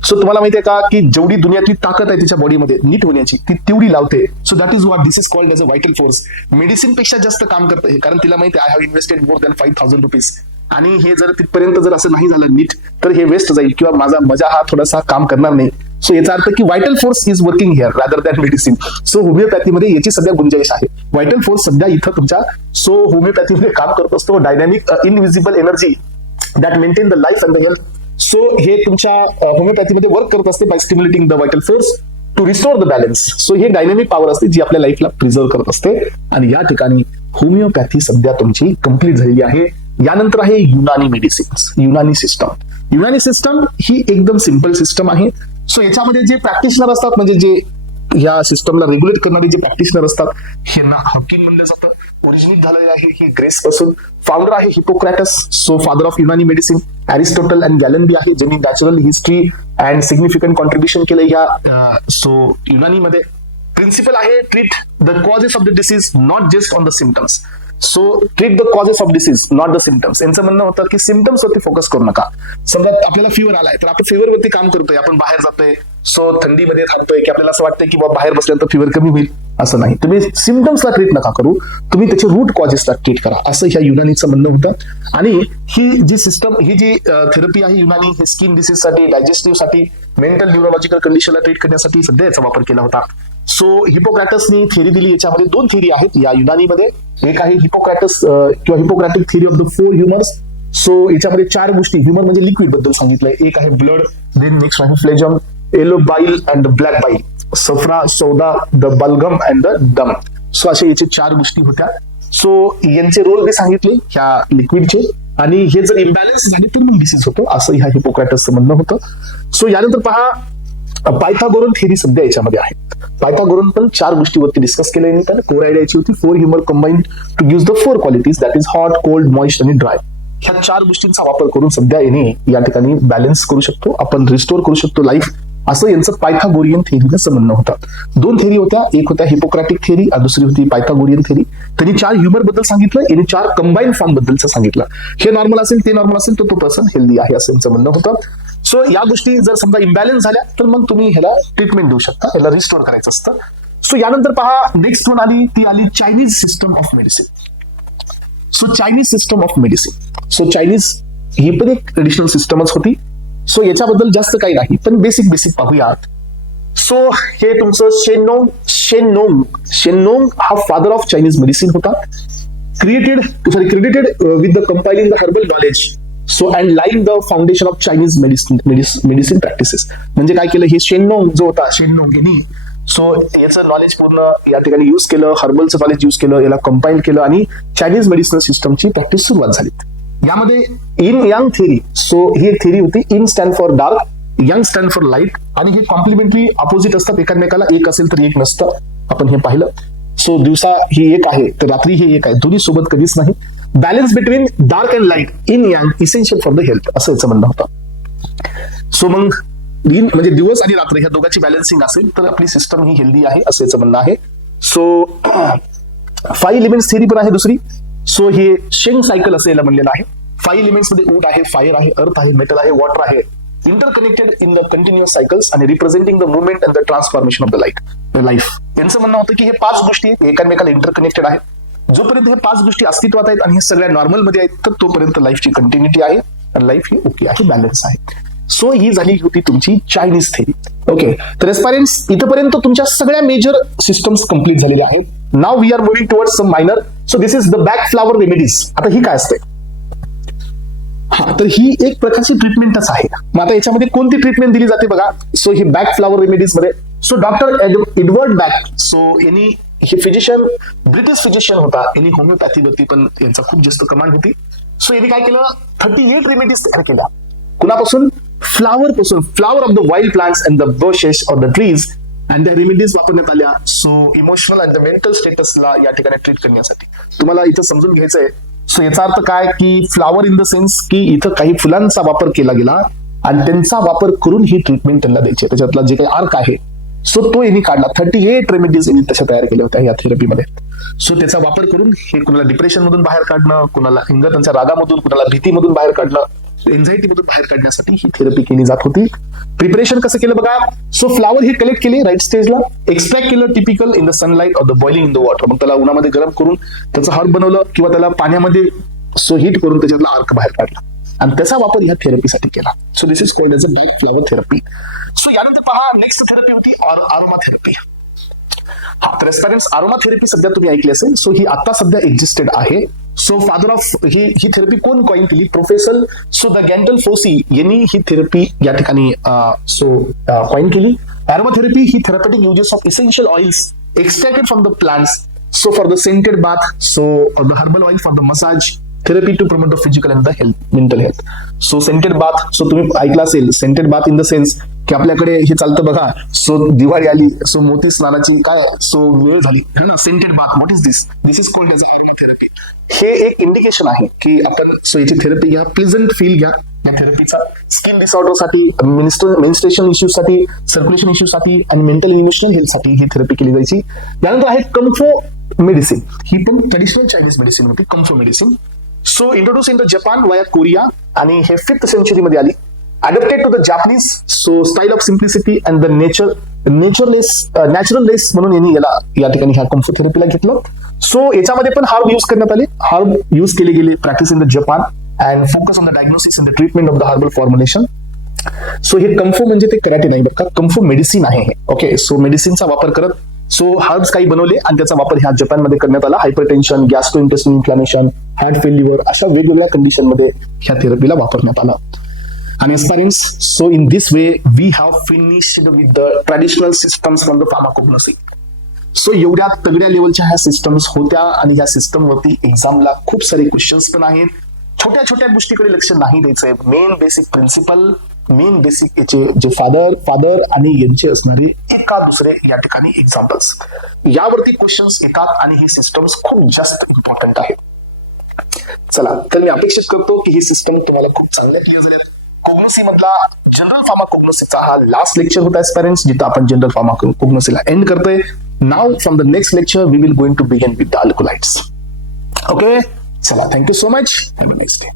So तुम्हाला माहिती आहे का की जेवढी दुनियातली ताकद आहे तिच्या बॉडीमध्ये नीट होण्याची ती तेवढी लावते. So that is what this is called as a vital force. Medicine पेक्षा जास्त काम करते, कारण तिला माहिती आहे I have invested more than 5,000 rupees आणि हे जर तिथपर्यंत जर असं नाही झालं नीट तर हे वेस्ट जाईल किंवा माझा मजा हा थोडासा काम करणार नाही. सो याचा अर्थ की vital force is working here rather than medicine. So होमिओपॅथीमध्ये याची सध्या गुंजाईश आहे. व्हायटल फोर्स सध्या इथं तुमच्या होमिओपॅथीमध्ये काम करत असतो. Dynamic invisible energy that maintain the life and the health. So हे तुमच्या होमिओपॅथीमध्ये वर्क करत असते by stimulating the vital force to restore the balance. So हे डायनॅमिक पॉवर असते जी आपल्या लाईफला प्रिझर्व करत असते. आणि या ठिकाणी होमिओपॅथी सध्या तुमची कंप्लीट झालेली आहे. यानंतर आहे Unani medicine, Unani system. Unani system ही एकदम सिंपल सिस्टम आहे. सो याच्यामध्ये जे प्रॅक्टिशनर असतात म्हणजे जे या सिस्टमला रेग्युलेट करणारे जे प्रॅक्टिशनर असतात यांना हॉकिंग म्हणलं जातं. ओरिजिनेट झालेलं आहे हे ग्रीस पासून. फाउंडर आहे Hippocrates. So father of Unani medicine. Aristotle and गॅलनबी आहे ज्यांनी natural history and significant contribution केलं या युनानीमध्ये. प्रिन्सिपल आहे treat the causes of the disease not just on the symptoms. So treat the causes of disease not the symptoms. यांचं म्हणणं होतं की सिम्टम्स वरती फोकस करू नका. समजा आपल्याला फीवर आलाय तर आपण फीवर वरती काम करतोय, आपण बाहेर जातोय, सो थंडीमध्ये थांबतोय की आपल्याला असं वाटतंय की बाहेर बसल्यानंतर फीवर कमी होईल, असं नाही. तुम्ही सिम्टम्सला ट्रीट नका करू, तुम्ही त्याचे रूट कॉजेसला ट्रीट करा, असं ह्या युनानीचं म्हणणं होतं. आणि ही जी सिस्टम, ही जी थेरपी आहे युनानी, हे स्किन डिसीजसाठी, डायजेस्टिव्ह साठी, मेंटल न्यूरोलॉजिकल कंडिशनला ट्रीट करण्यासाठी सध्या याचा वापर केला होता. सो हिपोक्रॅटसनी थेरी दिली. याच्यामध्ये 2 थेरी आहेत या युनानीमध्ये. एक आहे हिपोक्रॅटस किंवा हिपोक्रॅटिक थेरी ऑफ द 4 ह्युमर्स. सो याच्यामध्ये 4 गोष्टी, ह्युमर म्हणजे लिक्विड बद्दल सांगितलंय. एक आहे ब्लड, देन नेक्स्ट आहे phlegm, yellow bile and black bile, सफरा, सौदा, द बल्गम अँड द डम. सो अशा याचे 4 गोष्टी होत्या. सो यांचे रोल ते सांगितले ह्या लिक्विडचे. आणि हे जर इम्बॅलन्स झाले तर मग डिसीज होतो, असं ह्या हिपोक्रॅटसचं म्हणणं होतं. सो यानंतर पहा पायथागोरन थेरी सध्या याच्यामध्ये आहे. पायथागोरन पण 4 गोष्टीवरती डिस्कस केलं. त्याने कोर आयडिया याची होती 4 humour combine to use the 4 qualities that is hot, cold, moist आणि ड्राय. ह्या 4 गोष्टींचा वापर करून सध्या याने या ठिकाणी बॅलन्स करू शकतो, आपण रिस्टोर करू शकतो लाईफ, असं यांचं पायथागोरियन थेरीचं म्हणणं होतं. 2 थेरी होत्या, एक होत्या हिपोक्रॅटिक थेरी आणि दुसरी होती पायथागोरियन थेरी. त्यांनी 4 ह्युमर बद्दल सांगितलं, यांनी 4 कंबाईन फॉर्म बद्दलचं सांगितलं. हे नॉर्मल असेल, ते नॉर्मल असेल तर तो पर्सन हेल्दी आहे, असं यांचं म्हणणं होतं. सो या गोष्टी जर समजा इम्बॅलन्स झाल्या तर मग तुम्ही ह्याला ट्रीटमेंट देऊ शकता, ह्याला रिस्टोर करायचं असतं. सो यानंतर पहा नेक्स्ट वन आली, ती आली Chinese system of medicine. So Chinese system of medicine. So Chinese ही पण एक ट्रेडिशनल सिस्टमच होती. सो याच्याबद्दल जास्त काही नाही, पण बेसिक पाहूयात. सो हे तुमचं शेनोंग हा फादर ऑफ चायनीज मेडिसिन होता. Created with the compiling the herbal knowledge so and lying the foundation of Chinese medicine practices. म्हणजे काय केलं, हे शेनोंग जो होता, शेनोंग यांनी सो याचं नॉलेज पूर्ण या ठिकाणी युज केलं, हर्बलचं नॉलेज युज केलं, याला कंपाईल केलं आणि चायनीज मेडिसिनल सिस्टमची प्रॅक्टिस सुरुवात झाली. यामध्ये इन यांग थेरी, सो ही एक थेरी होती. In stand for dark, young stand for light, आणि हे कॉम्प्लिमेंटरी अपोजिट असतात एकमेकाला. एक असेल तर एक नसतं, आपण हे पाहिलं. सो दिवसा ही एक आहे तर रात्री ही एक आहे, दोन्ही सोबत कधीच नाही. Balance between dark and light in Yang essential for the health, असं याचं म्हणणं होतं. सो मग दिन म्हणजे दिवस आणि रात्र ह्या दोघांची बॅलन्सिंग असेल तर आपली सिस्टम ही हेल्दी आहे, असं याचं म्हणणं आहे. सो 5 एलिमेंट्स थेरी पण आहे दुसरी. सो हे शेंग सायकल असं याला म्हणलेलं आहे. 5 एलिमेंट्स मध्ये वूड आहे, फायर आहे, अर्थ आहे, मेटल आहे, वॉटर आहे, interconnected in the continuous cycles आणि representing the movement and the transformation of the life. यांचं म्हणणं होतं की हे 5 गोष्टी एकमेकाला इंटरकनेक्टेड आहेत. जोपर्यंत हे 5 गोष्टी अस्तित्वात आहेत आणि हे सगळ्या नॉर्मल मध्ये आहेत तर तोपर्यंत लाईफची कंटिन्युटी आहे आणि लाईफ ही ओके आहे, बॅलन्स आहे. सो ही झाली होती तुमची चायनीज थेरी. ओके, तर एस्पायरंट्स इथपर्यंत तुमच्या सगळ्या मेजर सिस्टम्स कंप्लीट झालेल्या आहेत. Now we are moving towards some minor. So this is the Bach flower remedies. आता ही काय असते, हा तर ही एक प्रकारची ट्रीटमेंटच आहे. मग आता याच्यामध्ये कोणती ट्रीटमेंट दिली जाते बघा. सो ही बॅक फ्लावर रेमेडीज मध्ये so doctor Edward back, so यांनी हे फिजिशियन, ब्रिटिश फिजिशियन होता, यांनी होमिओपॅथीवरती पण यांचा खूप जास्त कमांड होती. सो यांनी काय केलं, 38 रेमेडीज तयार केल्या. कुणापासून, फ्लावर पासून, flower of the wild plants and the brushes of the trees and the remedies वापरण्यात आल्या. So emotional and the mental स्टेटसला या ठिकाणी ट्रीट करण्यासाठी. तुम्हाला इथं समजून घ्यायचंय. सो याचा अर्थ काय की फ्लावर इन द सेन्स की इथं काही फुलांचा वापर केला गेला आणि त्यांचा वापर करून ही ट्रीटमेंट त्यांना द्यायची. त्याच्यातला जे काही आर्क आहे सो तो यांनी काढला. 38 रेमेडीज यांनी तशा तयार केल्या होत्या या थेरपीमध्ये. सो त्याचा वापर करून हे कुणाला डिप्रेशन मधून बाहेर काढणं, कुणाला त्यांच्या रागामधून, कुणाला भीतीमधून बाहेर काढणं, एन्झायटी मधून बाहेर काढण्यासाठी ही थेरपी केली जात होती. प्रिपरेशन कसं केलं बघा. सो फ्लावर हे कलेक्ट केले राईट स्टेजला, एक्स्ट्रॅक्ट केलं typical in the sunlight of the boiling in the water. मग त्याला उन्हामध्ये गरम करून त्याचं हर्ब बनवलं किंवा त्याला पाण्यामध्ये सो हिट करून त्याच्यातला अर्क बाहेर काढला आणि त्याचा वापर ह्या थेरपीसाठी केला. So this is called as a back flower therapy. So यानंतर पहा नेक्स्ट थेरपी होती अरोमा थेरपी. हा तर एस्पेरेंट्स अरोमा थेरपी सध्या तुम्ही ऐकली असेल. सो ही आता सध्या एक्झिस्टेड आहे. सो फादर ऑफ ही थेरपी कोण कॉइन केली? प्रोफेसर सो द गॅन्टल फोसी यांनी ही थेरपी या ठिकाणी कॉइन केली. अरोमा थेरपी ही therapeutic uses of essential oils extracted from the plants, so for the scented bath, so the herbal oil for the massage therapy to promote the physical and the health, mental health. So scented bath, so तुम्ही ऐकला असेल scented bath in the sense की आपल्याकडे हे चालतं बघा. So Diwali आली, so मोती स्नानाची काय सो वेळ झाली है ना. Scented bath, what is this? This is called as therapy. हे एक इंडिकेशन आहे की आपण सो याची थेरपी घ्या, प्लेझंट फील घ्या या थेरपीचा. स्किन डिसऑर्डरसाठी, मेन्स्ट्रेशन इश्यूसाठी, सर्क्युलेशन इश्यूसाठी आणि मेंटल इमोशनल हेल्थसाठी ही थेरपी केली जायची. त्यानंतर आहे कम्फो मेडिसिन. ही पण ट्रेडिशनल चायनीज मेडिसिन होती, Kampo medicine. So introduce in the Japan via Korea आणि हे 5th सेंचुरी मध्ये आली. Adapted to the Japanese, so style of simplicity and the naturalness म्हणून यांनी या ठिकाणी ह्या कम्फो थेरपीला घेतलं. सो याच्यामध्ये पण हार्ब यूज करण्यात आले, हार्ब यूज केले गेले. Practice in the Japan and focus on the diagnosis and the treatment of the herbal formulation. So हे कम्फो म्हणजे ते कराटे नाही बरं का, कम्फो मेडिसिन आहे हे. ओके, सो मेडिसिनचा वापर करत सो हर्ब्स काही बनवले आणि त्याचा वापर ह्या जपानमध्ये करण्यात आला. Hypertension, gastrointestinal inflammation, heart failure अशा वेगवेगळ्या कंडिशन मध्ये ह्या थेरपीला वापरण्यात आला. आणि aspirants, so in this way we have finished with the traditional systems from the pharmacognosy. So एवढ्या तगड्या लेवलच्या ह्या सिस्टम्स होत्या आणि ह्या सिस्टम वरती एक्झामला खूप सारे क्वेश्चन्स पण आहेत. छोट्या छोट्या गोष्टीकडे लक्ष नाही द्यायचंय. Main basic principle, main basic याचे जे फादर आणि यांचे असणारे एका दुसरे या ठिकाणी एक्झाम्पल्स, यावरती क्वेश्चन्स येतात आणि ही सिस्टम्स खूप जास्त इम्पॉर्टंट आहेत. चला, तर मी अपेक्षित करतो की ही सिस्टम तुम्हाला खूप चांगल्या क्लिअर झाल्या. कोग्नोसी मधला जनरल फार्माकोग्नोसीचा हा लास्ट लेक्चर होता एस्पायरंट्स, जिथं आपण जनरल फार्माकोग्नोसीला एंड करतोय. Now from the next lecture we will going to begin with the alkaloids. Okay, चला, thank you so much. Have a nice day.